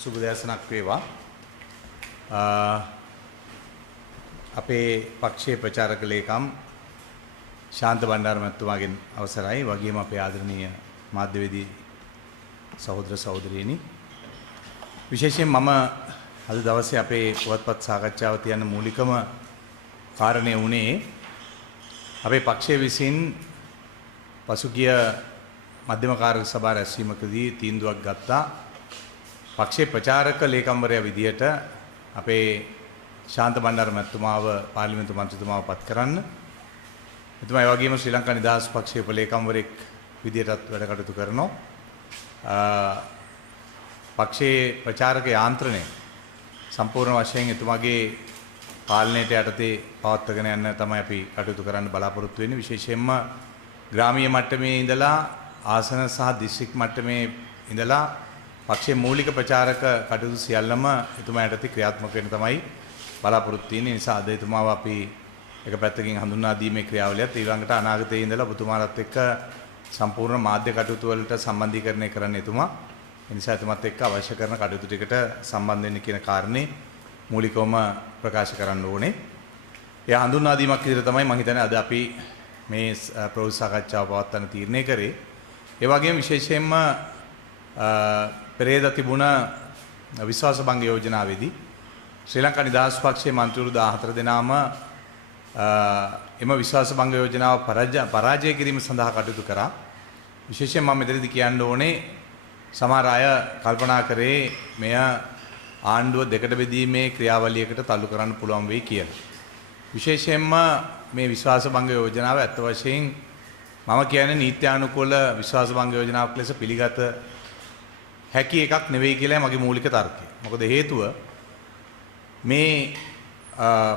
සුබදෑසනක් වේවා. අපේ පක්ෂයේ ප්‍රචාරක ලේකම් ශාන්ත බණ්ඩාර මහත්මයාගෙන් අවසරයි. වගේම අපේ ආදරණීය මාධ්‍යවේදී සහෝදර සහෝදරියනි, විශේෂයෙන් මම අද දවසේ අපේ පුවත්පත් සාකච්ඡාව තියන්න මූලිකම කාරණය වුණේ අපේ පක්ෂය විසින් පසුගිය මධ්‍යම කාර්ය සභා රැස්වීමකදී තීන්දුවක් ගත්තා. පක්ෂයේ ප්‍රචාරක ලේකම්වරයා විදියට අපේ ශාන්ත බණ්ඩාර මහත්මයාව පාර්ලිමේන්තු මන්ත්‍රීතුමාව පත් කරන්න. එතුමා ඒ වගේම ශ්‍රී ලංකා නිදහස් පක්ෂයේ උපලේකම්වරයෙක් විදියටත් වැඩ කටයුතු කරනවා. පක්ෂයේ ප්‍රචාරක යාන්ත්‍රණය සම්පූර්ණ වශයෙන් එතුමාගේ පාලනයට යටතේ පවත්වාගෙන යන්න තමයි අපි කටයුතු කරන්න බලාපොරොත්තු වෙන්නේ. විශේෂයෙන්ම ග්‍රාමීය මට්ටමේ ඉඳලා ආසන සහ දිස්ත්‍රික් මට්ටමේ ඉඳලා පක්ෂයේ මූලික ප්‍රචාරක කටයුතු සියල්ලම එතුමා යටතේ ක්‍රියාත්මක වෙන්න තමයි බලාපොරොත්තු වෙන්නේ. නිසා අද එතුමාව අපි එක පැත්තකින් හඳුන්වා දීමේ ක්‍රියාවලියත් ඊළඟට අනාගතයේ ඉඳලා ඔබතුමාලත් එක්ක සම්පූර්ණ මාධ්‍ය කටයුතු වලට සම්බන්ධීකරණය කරන්න එතුමා. ඒ නිසා එතුමාත් එක්ක අවශ්‍ය කරන කටයුතු ටිකට සම්බන්ධ වෙන්න කියන කාරණේ මූලිකවම ප්‍රකාශ කරන්න ඕනේ. ඒ හඳුන්වා දීමක් විදිහට තමයි මම හිතන්නේ අද අපි මේ ප්‍රවෘත්ති සාකච්ඡාව පවත්වන්න තීරණය කරේ. ඒ වගේම විශේෂයෙන්ම පෙරේද තිබුණ විශ්වාස භංග යෝජනාවේදී ශ්‍රී ලංකා නිදහස් පක්ෂයේ මන්ත්‍රීවරු 14 දෙනාම එම විශ්වාස භංග යෝජනාව පරාජය කිරීම සඳහා කටයුතු කරා. විශේෂයෙන් මම මෙතනදී කියන්න ඕනේ සමහර අය කල්පනා කරේ මෙය ආණ්ඩුව දෙකට බෙදීමේ ක්‍රියාවලියකට තල්ලු කරන්න පුළුවන් වෙයි කියලා. විශේෂයෙන්ම මේ විශ්වාස භංග යෝජනාව ඇත්ත වශයෙන් මම කියන්නේ නීත්‍යානුකූල විශ්වාස භංග යෝජනාවක් ලෙස පිළිගත හැකි එකක් නෙවෙයි කියලා මගේ මූලික තර්කය. මොකද හේතුව මේ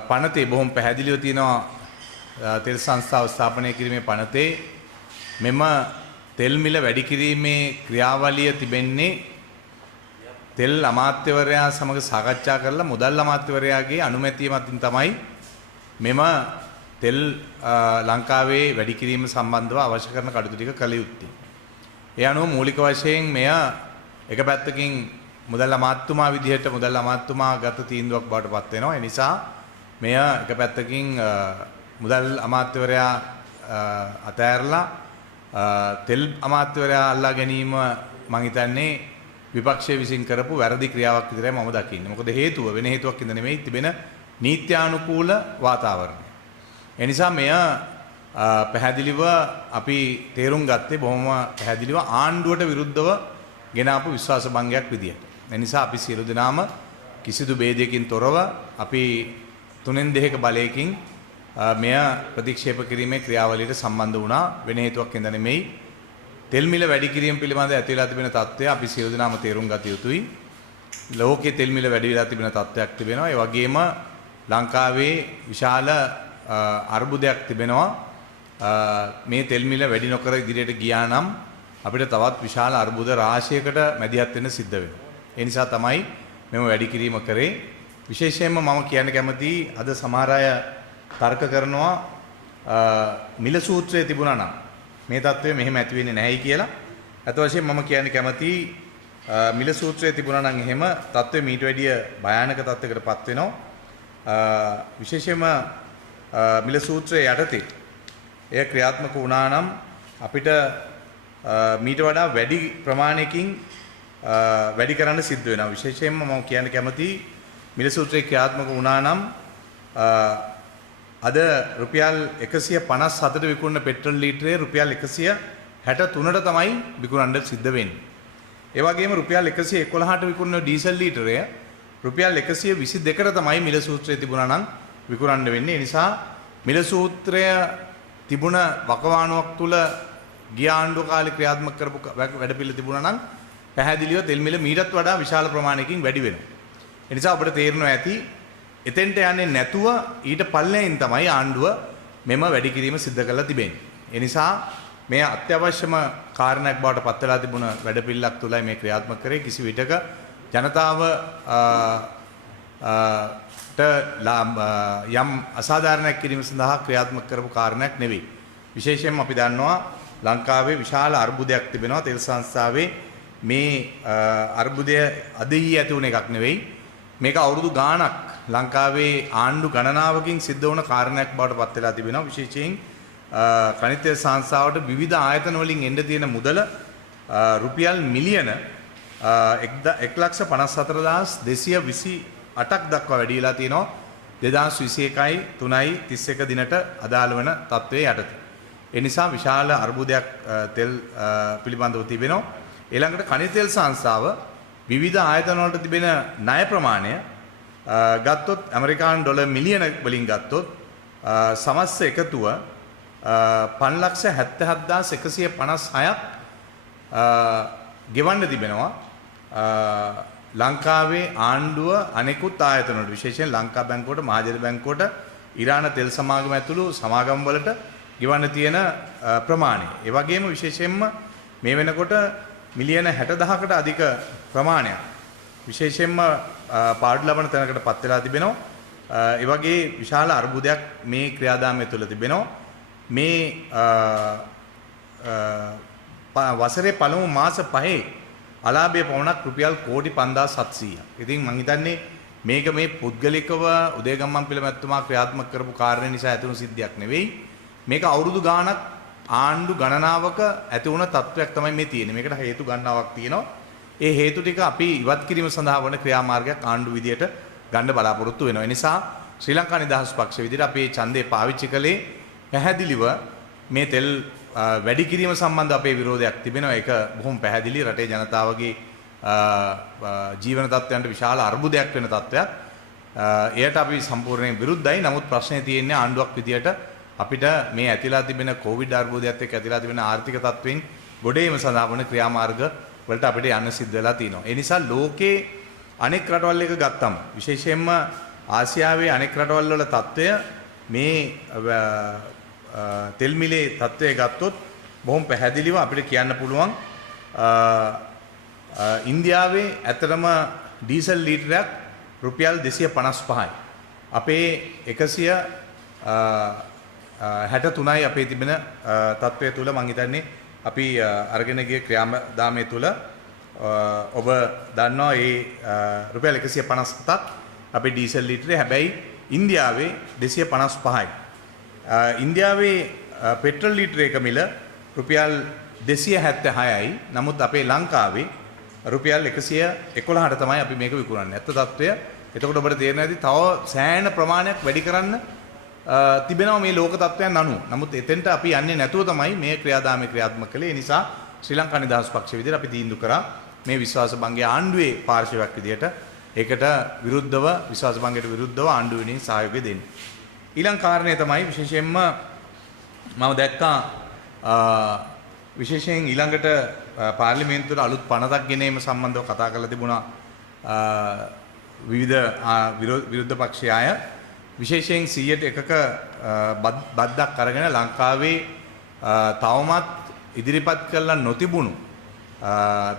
පනතේ බොහොම පැහැදිලිව තියෙනවා තෙල් සංස්ථාව ස්ථාපනය කිරීමේ පනතේ මෙම තෙල් මිල වැඩි කිරීමේ ක්‍රියාවලිය තිබෙන්නේ තෙල් අමාත්‍යවරයා සමග සාකච්ඡා කරලා මුදල් අමාත්‍යවරයාගේ අනුමැතිය මතින් තමයි මෙම තෙල් ලංකාවේ වැඩි කිරීම සම්බන්ධව අවශ්‍ය කරන කටයුතු ටික කළ යුත්තේ. ඒ අනුව මූලික වශයෙන් මෙය එක පැත්තකින් මුදල් අමාත්‍යතුමා විදිහට මුදල් අමාත්‍යතුමා ගත තීන්දුවක් බවට පත් වෙනවා. ඒ නිසා මෙය එක පැත්තකින් මුදල් අමාත්‍යවරයා අතෑරලා තෙල් අමාත්‍යවරයා අල්ලා ගැනීම මම හිතන්නේ විපක්ෂය විසින් කරපු වැරදි ක්‍රියාවක් විතරයි මම දකින්නේ. මොකද හේතුව වෙන හේතුවක් ඉඳ නෙමෙයි තිබෙන නීත්‍යානුකූල වාතාවරණය. ඒ නිසා මෙය පැහැදිලිව අපි තේරුම් ගත්තේ බොහොම පැහැදිලිව ආණ්ඩුවට විරුද්ධව ගෙන ආපු විශ්වාස භංගයක් විදියට. ඒ නිසා අපි සියලු දෙනාම කිසිදු ભેදයකින් තොරව අපි 3/2 බලයකින් මෙය ප්‍රතික්ෂේප කිරීමේ ක්‍රියාවලියට සම්බන්ධ වුණා. වෙන හේතුවක් ඉඳ නෙමෙයි. තෙල් මිල වැඩි කිරීම පිළිබඳ ඇති වෙලා තිබෙන තත්ත්වය අපි සියලු දෙනාම තේරුම් ගත යුතුයි. ලෝකයේ තෙල් මිල වැඩි වෙලා තිබෙන තත්ත්වයක් තිබෙනවා. ඒ වගේම ලංකාවේ විශාල අර්බුදයක් තිබෙනවා. මේ තෙල් මිල වැඩි නොකර ඉදිරියට ගියා නම් අපිට තවත් විශාල අර්බුද රාශියකට මැදිහත් වෙන්න සිද්ධ වෙනවා. ඒ නිසා තමයි මෙම වැඩි කිරීම කරේ. විශේෂයෙන්ම මම කියන්න කැමතියි අද සමහර අය තර්ක කරනවා මිල සූත්‍රයේ තිබුණා නම් මේ තත්ත්වය මෙහෙම ඇති වෙන්නේ නැහැයි කියලා. අත වශයෙන් මම කියන්න කැමතියි මිල සූත්‍රයේ තිබුණා නම් එහෙම තත්ත්වය මීට වැඩිය භයානක තත්ත්වයකටපත් වෙනවා. විශේෂයෙන්ම මිල සූත්‍රයේ යටතේ එය ක්‍රියාත්මක වුණා නම් අපිට මීට වඩා වැඩි ප්‍රමාණයකින් වැඩි කරන්න සිද්ධ වෙනවා. විශේෂයෙන්ම මම කියන්න කැමතියි මිල සූත්‍රයේ ක්‍රියාත්මක වුණා නම් අද රුපියල් 157ට විකුණන පෙට්‍රල් ලීටරේ රුපියල් 163ට තමයි විකුණන්න සිද්ධ වෙන්නේ. ඒ වගේම රුපියල් 111ට විකුණන ඩීසල් ලීටරය රුපියල් 122ට තමයි මිල සූත්‍රයේ තිබුණා නම් විකුණන්න වෙන්නේ. ඒ නිසා මිල සූත්‍රය තිබුණ වකවානුවක් තුල ගිය ආණ්ඩුව කාලේ ක්‍රියාත්මක කරපු වැඩපිළිවෙල තිබුණා නම් පැහැදිලිව තෙල් මිල මීටත් වඩා විශාල ප්‍රමාණයකින් වැඩි වෙනවා. ඒ නිසා අපිට තේරෙනවා ඇති එතෙන්ට යන්නේ නැතුව ඊට පල්ලෙයින් තමයි ආණ්ඩුව මෙම වැඩි කිරීම සිද්ධ කරලා තිබෙන්නේ. ඒ නිසා මේ අත්‍යවශ්‍යම කාරණයක් බවට පත් වෙලා තිබුණ වැඩපිළිවෙලක් තුලයි මේ ක්‍රියාත්මක කරේ. කිසි විටක ජනතාව යම් අසාධාරණයක් කිරීම සඳහා ක්‍රියාත්මක කරපු කාරණයක් නෙවෙයි. විශේෂයෙන්ම අපි දන්නවා ලංකාවේ විශාල අර්බුදයක් තිබෙනවා තෙල් සංස්ථාවේ මේ අර්බුදය අද ඊයේ ඇති වුණ එකක් නෙවෙයි. මේක අවුරුදු ගාණක් ලංකාවේ ආණ්ඩු ගණනාවකින් සිද්ධ වුණ කාරණයක් බවට පත් වෙලා තිබෙනවා. විශේෂයෙන් කනිත් තෙල් සංස්ථාවට විවිධ ආයතන වලින් එන්න තියෙන මුදල රුපියල් මිලියන 1,54,228ක් දක්වා වැඩි වෙලා තියෙනවා 2021යි 3යි 31 දිනට අදාළ වන තත්ත්වයේ යටතේ. ඒ නිසා විශාල අර්බුදයක් තෙල් පිළිබඳව තිබෙනවා. ඊළඟට කනිත් තෙල් සංස්ථාව විවිධ ආයතන වලට තිබෙන ණය ප්‍රමාණය ගත්තොත් ඇමරිකානු ඩොලර් මිලියන වලින් ගත්තොත් සමස්ත එකතුව 5,77,156ක් ගෙවන්න තිබෙනවා. ලංකාවේ ආණ්ඩුව අනෙකුත් ආයතන වලට විශේෂයෙන් ලංකා බැංකුවට මහජන බැංකුවට ඉරාන තෙල් සමාගම ඇතුළු සමාගම් වලට ගෙවන්න තියෙන ප්‍රමාණය. ඒ වගේම විශේෂයෙන්ම මේ වෙනකොට මිලියන 60,000කට අධික ප්‍රමාණයක් විශේෂයෙන්ම පාඩු ලබන තැනකට පත් වෙලා තිබෙනවා. ඒ වගේ විශාල අර්බුදයක් මේ ක්‍රියාදාමය තුළ තිබෙනවා. මේ වසරේ පළමු මාස 5 අලාභය පමණක් රුපියල් කෝටි 5,700ක්. ඉතින් මම හිතන්නේ මේක මේ පුද්ගලිකව උදේගම්මන් පිළ මැතිතුමා ක්‍රියාත්මක කරපු කාරණේ නිසා ඇතිවුණු සිද්ධියක් නෙවෙයි. මේක අවුරුදු ගාණක් ආණ්ඩු ගණනාවක ඇති වුණ තත්ත්වයක් තමයි මේ තියෙන්නේ. මේකට හේතු ගණනාවක් තියෙනවා. ඒ හේතු ටික අපි ඉවත් කිරීම සඳහා වන ක්‍රියාමාර්ගයක් ආණ්ඩු විදියට ගන්න බලාපොරොත්තු වෙනවා. ඒ නිසා ශ්‍රී ලංකා නිදහස් පක්ෂ විදියට අපි මේ ඡන්දේ පාවිච්චි කළේ පැහැදිලිව මේ තෙල් වැඩි කිරීම සම්බන්ධ අපේ විරෝධයක් තිබෙනවා. ඒක බොහොම පැහැදිලි. රටේ ජනතාවගේ ජීවන තත්ත්වයන්ට විශාල අර්බුදයක් වෙන තත්ත්වයක්. එයට අපි සම්පූර්ණයෙන් විරුද්ධයි. නමුත් ප්‍රශ්නේ තියෙන්නේ ආණ්ඩුවක් විදියට අපිට මේ ඇතිලා තිබෙන කොවිඩ් අර්බුදයත් එක්ක ඇතිලා තිබෙන ආර්ථික තත්ත්වෙන් ගොඩේම සඳහා වන ක්‍රියාමාර්ග වලට අපිට යන්න සිද්ධ වෙලා තියෙනවා. ඒ නිසා ලෝකේ අනෙක් රටවල් එක ගත්තම විශේෂයෙන්ම ආසියාවේ අනෙක් රටවල් වල තත්ත්වය මේ තෙල් මිලේ තත්ත්වය ගත්තොත් බොහොම පැහැදිලිව අපිට කියන්න පුළුවන් ඉන්දියාවේ ඇත්තටම ඩීසල් ලීටරයක් රුපියල් 255යි. අපේ 163යි අපේ තිබෙන තත්ත්වය තුල මම හිතන්නේ අපි අරගෙන ගිය ක්‍රියාදාමයේ තුල ඔබ දන්නවා ඒ රුපියල් 157ක් අපේ ඩීසල් ලීටරේ. හැබැයි ඉන්දියාවේ 255යි. ඉන්දියාවේ පෙට්‍රල් ලීටර එක මිල රුපියල් 276යි. නමුත් අපේ ලංකාවේ රුපියල් 111ට තමයි අපි මේක විකුණන්නේ. ඇත්ත තත්ත්වය. එතකොට ඔබට තේරෙනවා ඇති තව සෑහෙන ප්‍රමාණයක් වැඩි කරන්න තිබෙනවා මේ ලෝක තත්ත්වයන් අනුව. නමුත් එතෙන්ට අපි යන්නේ නැතුව තමයි මේ ක්‍රියාදාමයේ ක්‍රියාත්මක කළේ. ඒ නිසා ශ්‍රී ලංකා නිදහස් පක්ෂ විදිහට අපි තීන්දුව කරා මේ විශ්වාස භංගයේ ආණ්ඩුවේ පාර්ශවයක් විදිහට ඒකට විරුද්ධව විශ්වාස භංගයට විරුද්ධව ආණ්ඩුව වෙනින් සහයෝගය දෙන්න. ඊළඟ කාරණය තමයි විශේෂයෙන්ම මම දැක්කා විශේෂයෙන් ඊළඟට පාර්ලිමේන්තුවට අලුත් පනතක් ගෙනීම සම්බන්ධව කතා කරලා තිබුණා විවිධ විරුද්ධ පක්ෂය අය. විශේෂයෙන් 100%ක බද්දක් අරගෙන ලංකාවේ තවමත් ඉදිරිපත් කරලා නොතිබුණු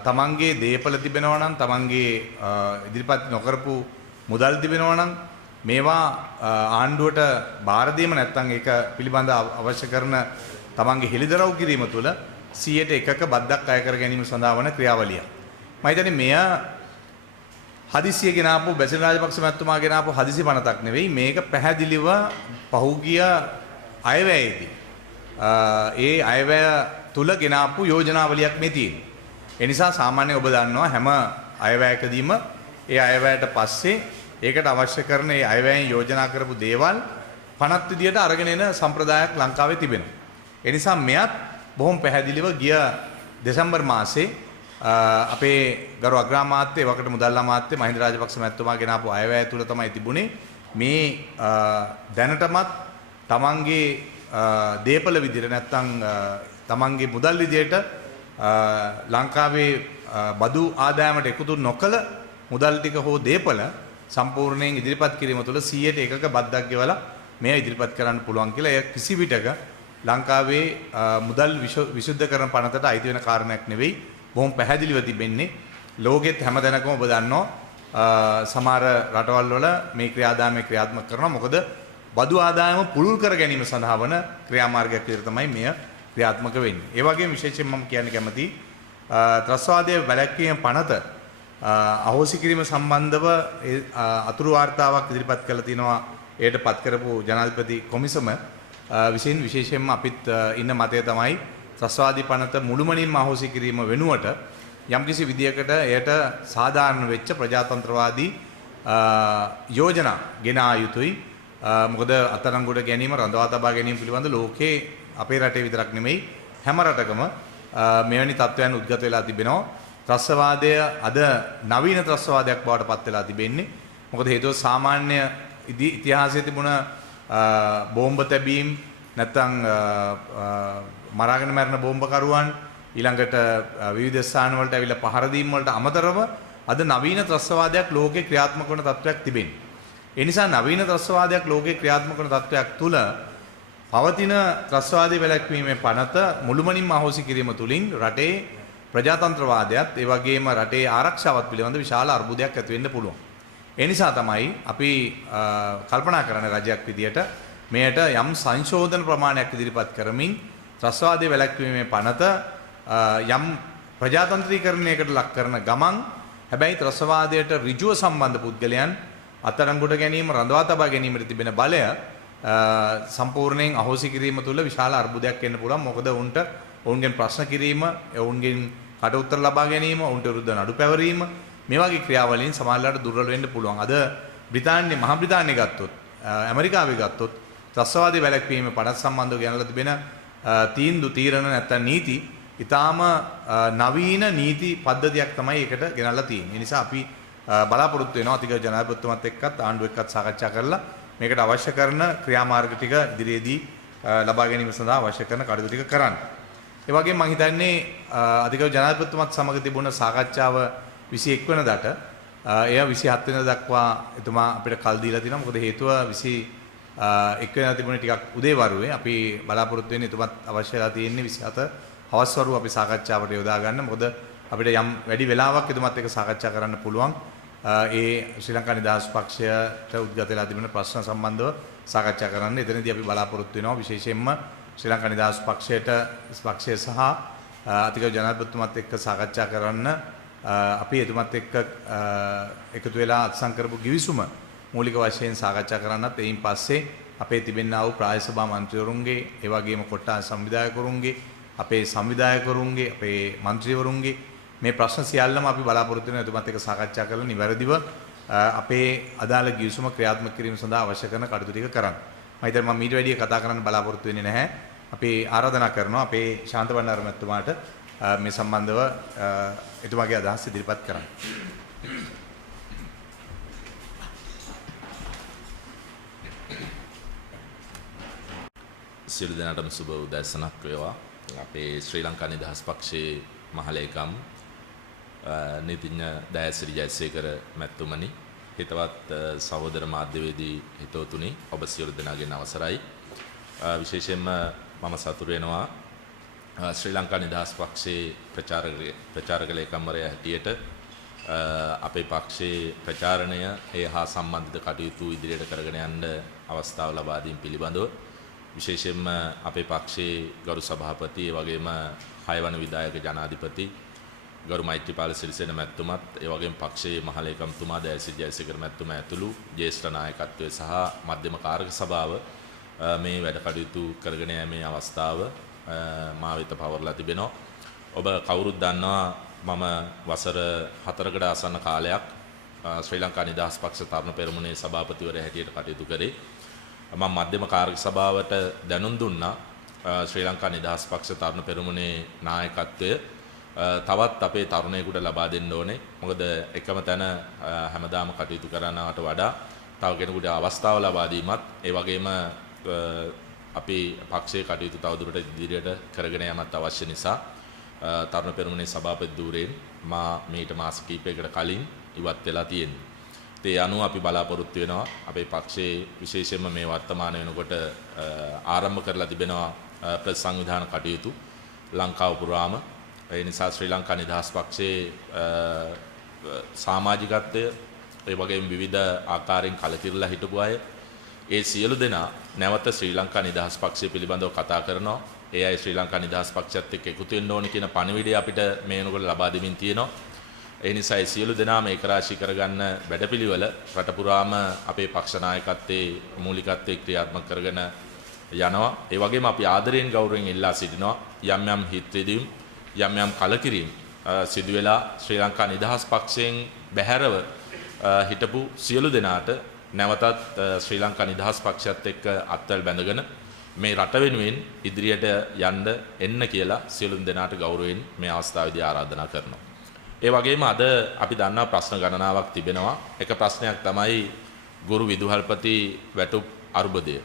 තමන්ගේ දේපල තිබෙනවා නම් තමන්ගේ ඉදිරිපත් නොකරපු මුදල් තිබෙනවා නම් මේවා ආණ්ඩුවට බාර දීම නැත්නම් ඒක පිළිබඳ අවශ්‍ය කරන තමන්ගේ හෙළිදරව් කිරීම තුළ 100%ක බද්දක් අය කර ගැනීම සඳහා වන ක්‍රියාවලිය. මම හිතන්නේ මෙය හදිසිය ගෙනාපු බැසිල් රාජපක්ෂ මහත්මයා ගෙනාපු හදිසි පනතක් නෙවෙයි. මේක පැහැදිලිව පහුගිය අයවැයේදී ඒ අයවැය තුල ගෙනාපු යෝජනාවලියක් මේ තියෙන්නේ. ඒ නිසා සාමාන්‍යයෙන් ඔබ දන්නවා හැම අයවැයකදීම ඒ අයවැයට පස්සේ ඒකට අවශ්‍ය කරන ඒ අයවැයෙන් යෝජනා කරපු දේවල් පනත් විදියට අරගෙන එන සම්ප්‍රදායක් ලංකාවේ තිබෙනවා. ඒ නිසා මෙයත් බොහොම පැහැදිලිව ගිය දෙසැම්බර් මාසේ අපේ ගරු අග්‍රාමාත්‍ය වකට මුදල් අමාත්‍ය මහින්ද රාජපක්ෂ මහත්මයා ගෙනාපු අයවැය තුල තමයි තිබුණේ මේ දැනටමත් තමන්ගේ දේපල විදියට නැත්නම් තමන්ගේ මුදල් විදියට ලංකාවේ බදු ආදායමට එකතු නොකළ මුදල් ටික හෝ දේපල සම්පූර්ණයෙන් ඉදිරිපත් කිරීම තුළ 100%ක බද්දක් ගෙවලා මේ ඉදිරිපත් කරන්න පුළුවන් කියලා. ඒ කිසි විටක ලංකාවේ මුදල් විසුද්ධ කරන පනතට අයිති වෙන කාරණයක් නෙවෙයි. බොහොම පැහැදිලිව තිබෙන්නේ ලෝකෙත් හැමදැනකම ඔබ දන්නවා සමහර රටවල් වල මේ ක්‍රියාදාමය ක්‍රියාත්මක කරනවා. මොකද බදු ආදායම පුළුල් කර ගැනීම සඳහා වන ක්‍රියාමාර්ගයක් විදිහට තමයි මෙය ක්‍රියාත්මක වෙන්නේ. ඒ වගේම විශේෂයෙන් මම කියන්න කැමතියි ත්‍රස්වාදයේ වැළැක්වීම පනත අහෝසි කිරීම සම්බන්ධව අතුරු වාර්තාවක් ඉදිරිපත් කළ තිනවා. ඒට පත් කරපු ජනාධිපති කොමිසම විශේෂයෙන්ම අපිත් ඉන්න මතය තමයි ත්‍රස්වාදී පනත මුළුමනින්ම අහෝසි කිරීම වෙනුවට යම්කිසි විදියකට එයට සාධාරණ වෙච්ච ප්‍රජාතන්ත්‍රවාදී යෝජනා ගෙන ආ යුතුයි. මොකද අත්අඩංගුවට ගැනීම රඳවා තබා ගැනීම පිළිබඳ ලෝකේ අපේ රටේ විතරක් නෙමෙයි හැම රටකම මෙවැනි තත්ත්වයන් උද්ගත වෙලා තිබෙනවා. ත්‍රස්වාදය අද නවීන ත්‍රස්වාදයක් බවට පත් වෙලා තිබෙන්නේ. මොකද හේතුව සාමාන්‍ය ඉතිහාසයේ තිබුණ බෝම්බ තැබීම් නැත්නම් මරාගෙන මැරෙන බෝම්බකරුවන් ඊළඟට විවිධ ස්ථාන වලට ඇවිල්ලා පහර දීම් වලට අමතරව අද නවීන ත්‍රස්වාදයක් ලෝකේ ක්‍රියාත්මක වන තත්ත්වයක් තිබෙනවා. ඒ නිසා නවීන ත්‍රස්වාදයක් ලෝකේ ක්‍රියාත්මක වන තත්ත්වයක් තුල පවතින ත්‍රස්වාදී වැළැක්වීමේ පනත මුළුමනින්ම අහෝසි කිරීම තුලින් රටේ ප්‍රජාතන්ත්‍රවාදයත් ඒ වගේම රටේ ආරක්ෂාවත් පිළිබඳ විශාල අර්බුදයක් ඇති වෙන්න පුළුවන්. ඒ නිසා තමයි අපි කල්පනා කරන රජයක් විදියට මෙයට යම් සංශෝධන ප්‍රමාණයක් ඉදිරිපත් කරමින් ත්‍රස්වාදී වැළැක්වීමේ පනත යම් ප්‍රජාතන්ත්‍රීකරණයකට ලක් කරන ගමන් හැබැයි ත්‍රස්වාදයට ඍජුව සම්බන්ධ පුද්ගලයන් අත්අඩංගුවට ගැනීම රඳවා තබා ගැනීමට තිබෙන බලය සම්පූර්ණයෙන් අහෝසි කිරීම තුළ විශාල අර්බුදයක් එන්න පුළුවන්. මොකද ඔවුන්ගෙන් ප්‍රශ්න කිරීම, ඔවුන්ගෙන් කට උත්තර ලබා ගැනීම, ඔවුන්ට විරුද්ධ නඩු පැවරීම මේ වගේ ක්‍රියාවලින් සමාජලාට දුර්වල වෙන්න පුළුවන්. අද මහා බ්‍රිතාන්‍යය ගත්තොත්, ඇමරිකාවේ ගත්තොත් ත්‍රස්වාදී වැළැක්වීම පනත සම්බන්ධව ගෙනලා තිබෙන තීරණ නැත්නම් නීති ඊටාම නවීන නීති පද්ධතියක් තමයි ඒකට ගෙනල්ලා තියෙන්නේ. ඒ නිසා අපි බලාපොරොත්තු වෙනවා අතිගරු ජනාධිපතිතුමත් එක්කත් ආණ්ඩුව එක්කත් සාකච්ඡා කරලා මේකට අවශ්‍ය කරන ක්‍රියාමාර්ග ටික ඉදිරියේදී ලබා ගැනීම සඳහා අවශ්‍ය කරන කටයුතු ටික කරන්න. ඒ වගේම මම හිතන්නේ අතිගරු ජනාධිපතිතුමත් සමග තිබුණ සාකච්ඡාව 21 වෙනිදාට එය 27 වෙනිදා දක්වා එතුමා අපිට කල් දීලා තිනවා. මොකද හේතුව 21 වෙනිදා තිබුණේ ටිකක් උදේවරුේ. අපි බලාපොරොත්තු වෙන්නේ එතුමත් අවශ්‍යලා තියෙන්නේ 27 හවස් වරුව අපි සාකච්ඡාවට යොදා ගන්න. මොකද අපිට යම් වැඩි වෙලාවක් එතුමත් එක්ක සාකච්ඡා කරන්න පුළුවන්. ඒ ශ්‍රී ලංකා නිදහස් පක්ෂයට උද්ගත වෙලා තිබෙන ප්‍රශ්න සම්බන්ධව සාකච්ඡා කරන්න. එතනදී අපි බලාපොරොත්තු වෙනවා විශේෂයෙන්ම ශ්‍රී ලංකා නිදහස් පක්ෂය සහ අතිගරු ජනාධිපතිතුමත් එක්ක සාකච්ඡා කරන්න අපි එතුමත් එක්ක එකතු වෙලා අත්සන් කරපු ගිවිසුම මූලික වශයෙන් සාකච්ඡා කරන්නත් එයින් පස්සේ අපේ තිබෙනා වූ ප්‍රාදේශ සභා මන්ත්‍රීවරුන්ගේ ඒ වගේම කොට්ටාස සංවිධායකවරුන්ගේ අපේ සංවිධායකවරුන්ගේ අපේ මන්ත්‍රීවරුන්ගේ මේ ප්‍රශ්න සියල්ලම අපි බලාපොරොත්තු වෙන එතුමත් එක්ක සාකච්ඡා කරලා නිවැරදිව අපේ අදාළ ගිවිසුම ක්‍රියාත්මක කිරීම සඳහා අවශ්‍ය කරන කටයුතු ටික කරන්න. මම හිතන්නේ මම ඊට වැඩිය කතා කරන්න බලාපොරොත්තු වෙන්නේ නැහැ. අපි ආරාධනා කරනවා අපේ ශාන්ත බණ්ඩාර මැතිතුමාට මේ සම්බන්ධව එතුමාගේ අදහස් ඉදිරිපත් කරන්න. සියලු දෙනාටම සුබ උදෑසනක් වේවා. අපේ ශ්‍රී ලංකා නිදහස් පක්ෂයේ මහලේකම් නීතිඥ දයාසිරි ජයසේකර මැතිතුමනි, හිතවත් සහෝදර මාධ්‍යවේදී හිතවතුනි, ඔබ සියලු දෙනාගෙන් අවසරයි. විශේෂයෙන්ම මම සතුටු වෙනවා ශ්‍රී ලංකා නිදහස් පක්ෂයේ ප්‍රචාරක ලේකම්වරයා හැටියට අපේ පක්ෂයේ ප්‍රචාරණය ඒ හා සම්බන්ධිත කටයුතු ඉදිරියට කරගෙන යන්න අවස්ථාව ලබා දීම පිළිබඳව විශේෂයෙන්ම අපේ පක්ෂයේ ගරු සභාපති ඒ වගේම 6 වන විධායක ජනාධිපති ගරු මෛත්‍රීපාල සිරිසේන මැතිතුමත් ඒ වගේම පක්ෂයේ මහලේකම්තුමා දයාසිරි ජයසේකර මැතිතුමා ඇතුළු ජ්‍යෙෂ්ඨ නායකත්වය සහ මධ්‍යම කාරක සභාව මේ වැඩ කටයුතු කරගෙන යෑමේ අවස්ථාව මා වෙත පවරලා තිබෙනවා. ඔබ කවුරුත් දන්නවා මම වසර 4කට ආසන්න කාලයක් ශ්‍රී ලංකා නිදහස් පක්ෂ තරුණ පෙරමුණේ සභාපතිවරයා හැටියට කටයුතු කරේ. මම මධ්‍යම කාර්ය සභාවට දැනුම් දුන්නා ශ්‍රී ලංකා නිදහස් පක්ෂ තරුණ පෙරමුණේ නායකත්වය තවත් අපේ තරුණයෙකුට ලබා දෙන්න ඕනේ. මොකද එකම තැන හැමදාම කටයුතු කරනවට වඩා තව කෙනෙකුට අවස්ථාව ලබා දීමත් ඒ වගේම අපි පක්ෂයේ කටයුතු තවදුරටත් ඉදිරියට කරගෙන යාමත් අවශ්‍ය නිසා තරුණ පෙරමුණේ සභාපති ධූරයෙන් මා මීට මාස කිහිපයකට කලින් ඉවත් වෙලා තියෙනවා. ඒ අනුව අපි බලාපොරොත්තු වෙනවා අපේ පක්ෂයේ විශේෂයෙන්ම මේ වර්තමාන වෙනකොට ආරම්භ කරලා තිබෙනවා ප්‍රතිසංවිධාන කටයුතු ලංකාව පුරාම. ඒ නිසා ශ්‍රී ලංකා නිදහස් පක්ෂයේ සමාජිකත්වය ඒ වගේම විවිධ ආකාරයෙන් කලකිරලා හිටපු අය ඒ සියලු දෙනා නැවත ශ්‍රී ලංකා නිදහස් පක්ෂය පිළිබඳව කතා කරනවා. ඒ අය ශ්‍රී ලංකා නිදහස් පක්ෂයත් එක්ක එකතු වෙන්න ඕන කියන පණිවිඩය අපිට මේ වෙනකොට ලබා දෙමින් තියෙනවා. ඒ නිසා ඒ සියලු දෙනාම ඒකරාශී කරගන්න වැඩපිළිවෙල රට පුරාම අපේ පක්ෂ නායකත්වයේ මූලිකත්වයේ ක්‍රියාත්මක කරගෙන යනවා. ඒ වගේම අපි ආදරයෙන් ගෞරවයෙන් ඉල්ලා සිටිනවා යම් යම් හිත්විදීම් යම් යම් කලකිරීම් සිදු වෙලා ශ්‍රී ලංකා නිදහස් පක්ෂයෙන් බැහැරව හිටපු සියලු දෙනාට නැවතත් ශ්‍රී ලංකා නිදහස් පක්ෂයත් එක්ක අත්වැල් බැඳගෙන මේ රට වෙනුවෙන් ඉදිරියට යන්න එන්න කියලා සියලු දෙනාට ගෞරවයෙන් මේ අවස්ථාවේදී ආරාධනා කරනවා. ඒ වගේම අද අපි දන්නා ප්‍රශ්න ගණනාවක් තිබෙනවා. එක ප්‍රශ්නයක් තමයි ගුරු විදුහල්පති වැටුප් අරුබදය.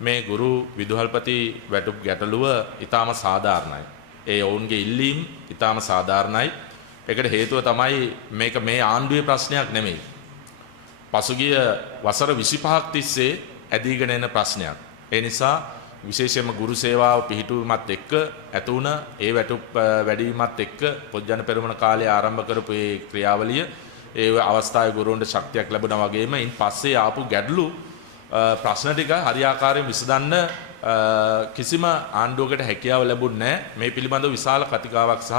මේ ගුරු විදුහල්පති වැටුප් ගැටලුව ඊටාම සාධාරණයි. ඒ ඔවුන්ගේ ඉල්ලීම් ඊටාම සාධාරණයි. ඒකට හේතුව තමයි මේක මේ ආණ්ඩුවේ ප්‍රශ්නයක් නෙමෙයි. පසුගිය වසර 25ක් තිස්සේ ඇදීගෙන එන ප්‍රශ්නයක්. ඒ නිසා විශේෂයෙන්ම ගුරු සේවාව පිහිටුවීමත් එක්ක ඇති වුණ ඒ වැටුප් වැඩිවීමත් එක්ක පොත්ජන පෙරමුණ කාලේ ආරම්භ කරපු ඒ ක්‍රියාවලිය ඒ අවස්ථාවේ ගුරුවරුන්ට ශක්තියක් ලැබුණා වගේම ඉන් පස්සේ ආපු ගැටලු ප්‍රශ්න ටික හරියාකාරයෙන් විසඳන්න කිසිම ආණ්ඩුවකට හැකියාව ලැබුණේ නැහැ. මේ පිළිබඳව විශාල කතිකාවක් සහ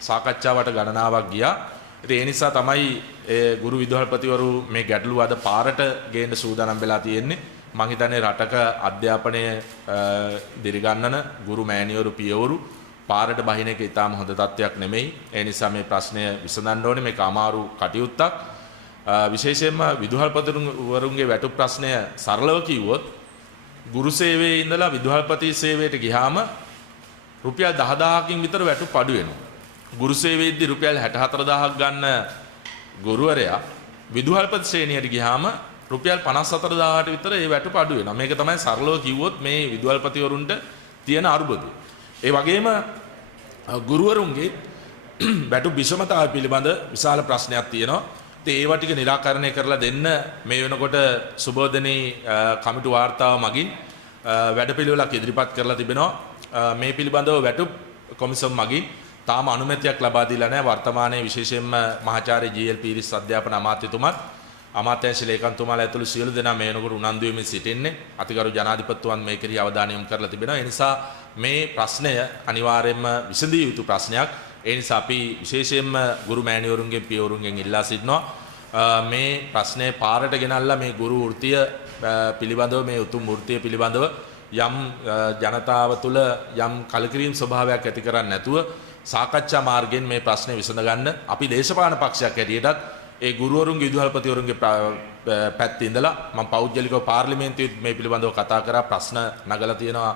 සාකච්ඡාවට ගණනාවක් ගියා. ඒ නිසා තමයි ගුරු විදුහල්පතිවරු මේ ගැටලුව අද පාරට ගේන්න සූදානම් වෙලා තියෙන්නේ. මම හිතන්නේ රටක අධ්‍යාපනය දිරිගන්නන ගුරු මෑණිවරු පියවරු පාරට බහින එක ඉතාම හොඳ තත්ත්වයක් නෙමෙයි. ඒ නිසා මේ ප්‍රශ්නය විසඳන්න ඕනේ. මේක අමාරු කටයුත්තක්. විශේෂයෙන්ම විදුහල්පතිවරුන්ගේ වැටුප් ප්‍රශ්නය සරලව කිව්වොත් ගුරු සේවයේ ඉඳලා විදුහල්පති සේවයට ගියාම රුපියල් 10000කින් විතර වැටුප් අඩු වෙනවා. ගුරු සේවයේදී රුපියල් 64000ක් ගන්න ගුරුවරයා විදුහල්පති ශ්‍රේණියට ගියාම රුපියල් 54000ට විතර ඒ වැටුප අඩු වෙනවා. මේක තමයි සරලව කිව්වොත් මේ විදුහල්පතිවරුන්ට තියෙන අරුබුදය. ඒ වගේම ගුරුවරුන්ගේ වැටුප් විෂමතාවය පිළිබඳ විශාල ප්‍රශ්නයක් තියෙනවා. ඒවා ටික निराකරණය කරලා දෙන්න මේ වෙනකොට සුබෝධනී කමිටු වාර්තාව මගින් වැඩපිළිවෙලක් ඉදිරිපත් කරලා තිබෙනවා. මේ පිළිබඳව වැටුප් කොමිසම් මගින් තාම අනුමැතියක් ලබා දීලා නැහැ. වර්තමානයේ විශේෂයෙන්ම මහාචාර්ය ජී.එල්. පීරිස් අධ්‍යාපන අමාත්‍යතුමත් අමාත්‍යාංශ ලේකම්තුමාලා ඇතුළු සියලු දෙනා මේ වෙනකොට උනන්දු වෙමින් සිටින්නේ. අතිගරු ජනාධිපතිතුමන් මේ කෙරෙහි අවධානය යොමු කරලා තිබෙනවා. ඒ නිසා මේ ප්‍රශ්නය අනිවාර්යයෙන්ම විසඳිය යුතු ප්‍රශ්නයක්. ඒ නිසා අපි විශේෂයෙන්ම ගුරු මෑණිවරුන්ගෙන් පියවරුන්ගෙන් ඉල්ලා සිටිනවා මේ ප්‍රශ්නේ පාරට ගෙනල්ලා මේ ගුරු වෘත්තිය පිළිබඳව මේ උතුම් වෘත්තිය පිළිබඳව යම් ජනතාව තුළ යම් කලකිරීම ස්වභාවයක් ඇති කරන්නේ නැතුව සාකච්ඡා මාර්ගයෙන් මේ ප්‍රශ්නේ විසඳ ගන්න අපි දේශපාලන පක්ෂයක් හැටියටත් ඒ ගුරුවරුන්ගේ විදුහල්පතිවරුන්ගේ පැත්තේ ඉඳලා මම පෞද්ගලිකව පාර්ලිමේන්තුවේ මේ පිළිබඳව කතා කරා ප්‍රශ්න නගලා තියෙනවා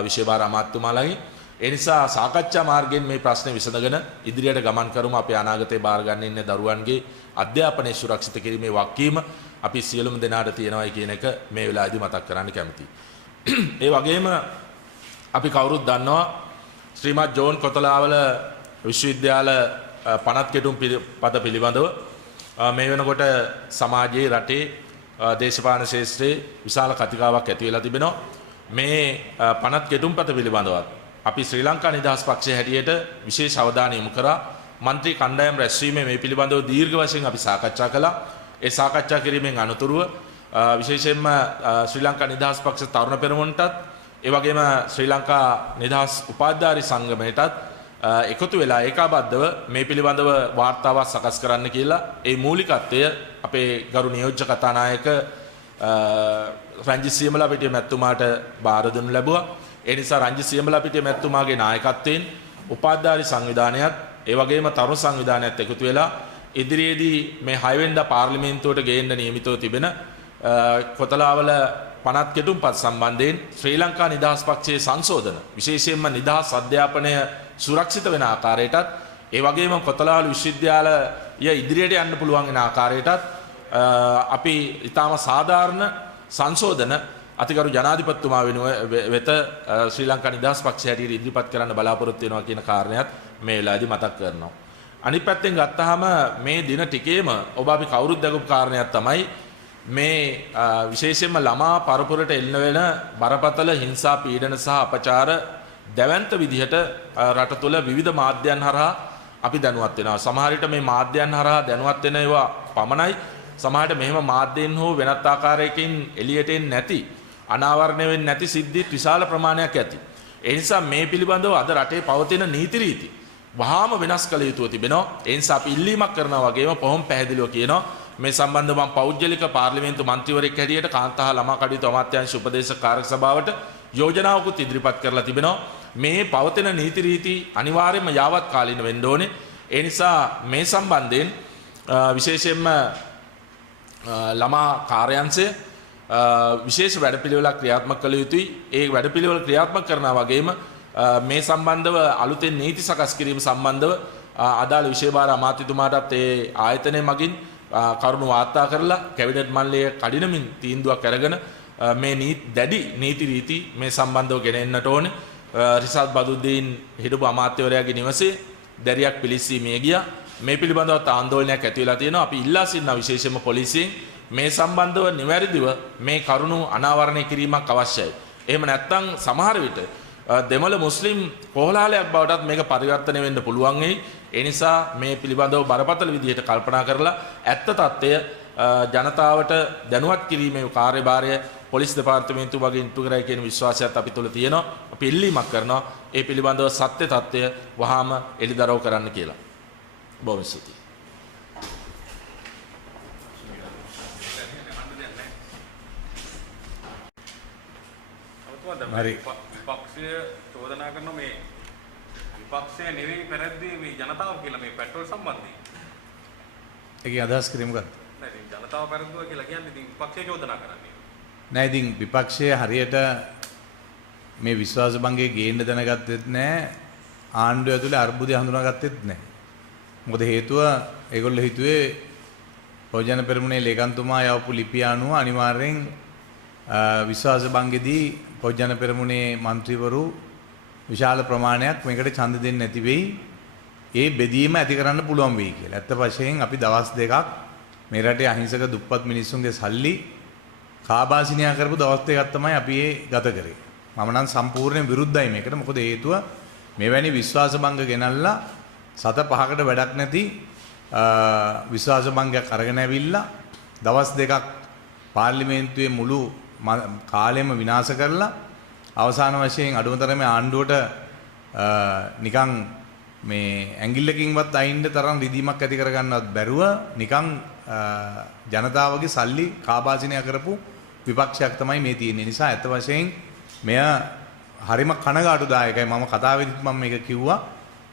විශේෂ භාර අමාත්‍යතුමාලගෙන්. ඒ නිසා සාකච්ඡා මාර්ගයෙන් මේ ප්‍රශ්නේ විසඳගෙන ඉදිරියට ගමන් කරමු. අපි අනාගතේ බාර ගන්න ඉන්නේ දරුවන්ගේ අධ්‍යාපනයේ සුරක්ෂිත කිරීමේ වගකීම අපි සියලුම දෙනාට තියෙනවායි කියන එක මේ වෙලාවේදී මතක් කරන්න කැමතියි. ඒ වගේම අපි කවුරුත් දන්නවා ශ්‍රීමත් ජෝන් කොතලාවල විශ්වවිද්‍යාල පනත් කෙටුම් පද පිළිබඳව මේ වෙනකොට සමාජයේ රටේ දේශපාලන ශාස්ත්‍රයේ විශාල කතිකාවක් ඇති වෙලා තිබෙනවා. මේ පනත් කෙටුම් පද පිළිබඳවත් අපි ශ්‍රී ලංකා නිදහස් පක්ෂය හැටියට විශේෂ අවධානය යොමු කරා. මන්ත්‍රී කණ්ඩායම් රැස්වීමේ මේ පිළිබඳව දීර්ඝ වශයෙන් අපි සාකච්ඡා කළා. ඒ සාකච්ඡා කිරීමෙන් අනතුරුව විශේෂයෙන්ම ශ්‍රී ලංකා නිදහස් පක්ෂ තරුණ පෙරමුණටත් ඒ වගේම ශ්‍රී ලංකා නිදහස් උපාධිධාරී සංගමයටත් එකතු වෙලා ඒකාබද්ධව මේ පිළිබඳව වාර්තාවක් සකස් කරන්න කියලා ඒ මූලිකත්වය අපේ ගරු නියෝජ්‍ය කතානායක රංජිත් සියඹලාපිටිය මැතිතුමාට බාර දෙනු ලැබුවා. ඒ නිසා රංජිත් සියඹලාපිටිය මැතිතුමාගේ නායකත්වයෙන් උපාධිධාරී සංවිධානයත් ඒ වගේම තරුණ සංවිධානයත් එකතු වෙලා ඉදිරියේදී මේ 6 වෙනිදා පාර්ලිමේන්තුවට ගේන්න නියමිතව තිබෙන කොතලාවල පනත් කෙටුම්පත් සම්බන්ධයෙන් ශ්‍රී ලංකා නිදහස් පක්ෂයේ සංශෝධන විශේෂයෙන්ම නිදහස් අධ්‍යාපනය සුරක්ෂිත වෙන ආකාරයටත් ඒ වගේම කොතලාවල විශ්වවිද්‍යාලය ඉදිරියට යන්න පුළුවන් වෙන ආකාරයටත් අපි ඊටාම සාධාරණ සංශෝධන අතිගරු ජනාධිපතිතුමා වෙත ශ්‍රී ලංකා නිදහස් පක්ෂය හැටියට ඉදිරිපත් කරන්න බලාපොරොත්තු වෙනවා කියන කාරණයක් මේ වෙලාවේදී මතක් කරනවා. අනිත් පැත්තෙන් ගත්තාම මේ දින ටිකේම ඔබ අපි කවුරුත් දැකපු කාරණයක් තමයි මේ විශේෂයෙන්ම ළමා පරපුරට එල්ල වෙන බරපතල හිංසා පීඩන සහ අපචාර දැවැන්ත විදිහට රට තුළ විවිධ මාධ්‍යයන් හරහා අපි දැනුවත් වෙනවා. සමහර විට මේ මාධ්‍යයන් හරහා දැනුවත් වෙන ඒවා පමණයි සමහරට මෙහෙම මාධ්‍යෙන් හෝ වෙනත් ආකාරයකින් එළියට එන්නේ නැති අනාවරණය වෙන්නේ නැති සිද්ධි විශාල ප්‍රමාණයක් ඇති. ඒ නිසා මේ පිළිබඳව අද රටේ පවතින නීති රීති වහාම වෙනස් කළ යුතුව තිබෙනවා. ඒ නිසා අපි ඉල්ලීමක් කරනවා වගේම පොහොම පැහැදිලිව කියනවා මේ සම්බන්ධව මම පෞද්ගලික පාර්ලිමේන්තු මන්ත්‍රීවරයෙක් හැටියට කාන්තා හා ළමා කටයුතු අමාත්‍යාංශ උපදේශක කාර්ය සභාවට යෝජනාවකුත් ඉදිරිපත් කරලා තිබෙනවා. මේ පවතින නීති රීති අනිවාර්යයෙන්ම යාවත් කාලීන වෙන්න ඕනේ. ඒ නිසා මේ සම්බන්ධයෙන් විශේෂයෙන්ම ළමා කාර්යාංශය විශේෂ වැඩපිළිවෙලක් ක්‍රියාත්මක කළ යුතුයි. ඒ වැඩපිළිවෙල ක්‍රියාත්මක කරනා වගේම මේ සම්බන්ධව අලුතෙන් නීති සකස් කිරීම සම්බන්ධව අදාළ විශේෂ භාර අමාත්‍යතුමාටත් ඒ ආයතනය මගින් කරුණු වාර්තා කරලා කැබිනට් මණ්ඩලයේ කඩිනමින් තීන්දුවක් අරගෙන මේ දැඩි නීති රීති මේ සම්බන්ධව ගෙන එන්නට ඕනේ. රිසාඩ් බදුද්දීන් හිටපු අමාත්‍යවරයාගේ නිවසේ දැරියක් පිළිස්සීමේ ගියා. මේ පිළිබඳව ආందోලනයක් ඇති වෙලා තියෙනවා. අපි ඉල්ලා සිටින විශේෂයෙන්ම පොලිසියෙන් මේ සම්බන්ධව නිවැරදිව මේ කරුණු අනාවරණය කිරීමක් අවශ්‍යයි. එහෙම නැත්නම් සමහර විට දෙමළ මුස්ලිම් කොහොලාලයක් බවටත් මේක පරිවර්තනය වෙන්න පුළුවන් වෙයි. ඒ නිසා මේ පිළිබඳව බරපතල විදිහට කල්පනා කරලා ඇත්ත తත්වය ජනතාවට දැනුවත් කිරීමේ කාර්යභාරය පොලිස් දෙපාර්තමේන්තුව වගේ ඉටු කරයි කියන විශ්වාසයත් අපි තුල තියෙනවා. අපි ඉල්ලීමක් කරනවා ඒ පිළිබඳව සත්‍ය తත්වය වහාම එළිදරව් කරන්න කියලා. බොහොම ස්තුතියි. හරි. විපක්ෂය චෝදනා කරන මේ විපක්ෂය නෙවෙයි පෙරද්දී මේ ජනතාව කියලා මේ පෙට්‍රෝල් සම්බන්ධයෙන්. ඒකේ අදහස් කිරීම මොකක්ද? නෑ ඉතින් ජනතාව පෙරද්දුවා කියලා කියන්නේ ඉතින් විපක්ෂය චෝදනා කරන්නේ. නෑ ඉතින් විපක්ෂය හරියට මේ විශ්වාස භංගයේ ගේන්න දැනගත්තෙත් නෑ. ආණ්ඩුව ඇතුලේ අර්බුදය හඳුනාගත්තෙත් නෑ. මොකද හේතුව ඒගොල්ලෝ හිතුවේ පොජන පෙරමුණේ ලේකම්තුමා යවපු ලිපිය අනුව අනිවාර්යෙන් විශ්වාස භංගෙදී පොජන පෙරමුණේ മന്ത്രിවරු විශාල ප්‍රමාණයක් මේකට ඡන්ද දෙන්නේ නැති වෙයි. ඒ බෙදීම ඇති කරන්න පුළුවන් වෙයි කියලා. ඇත්ත වශයෙන් අපි දවස් දෙකක් මේ රටේ අහිංසක දුප්පත් මිනිස්සුන්ගේ සල්ලි කාබාසිනියා කරපු දවස් දෙකක් තමයි අපි ඒ ගත කරේ. මම නම් සම්පූර්ණයෙන් විරුද්ධයි මේකට. මොකද හේතුව මෙවැනි විශ්වාස භංග ගෙනල්ලා සත පහකට වැඩක් නැති විශ්වාස භංගයක් අරගෙන ඇවිල්ලා දවස් දෙකක් පාර්ලිමේන්තුවේ මුළු කාලෙම විනාශ කරලා අවසාන වශයෙන් අඩුම තරමේ ආණ්ඩුවට නිකන් මේ ඇඟිල්ලකින්වත් අයින්න තරම් රිදීමක් ඇති කරගන්නවත් බැරුව නිකන් ජනතාවගේ සල්ලි කාබාසිනය කරපු විපක්ෂයක් තමයි මේ තියෙන්නේ. නිසා ඇත්ත වශයෙන් මෙය හරිම කනගාටුදායකයි. මම කතාවේදීත් මම මේක කිව්වා.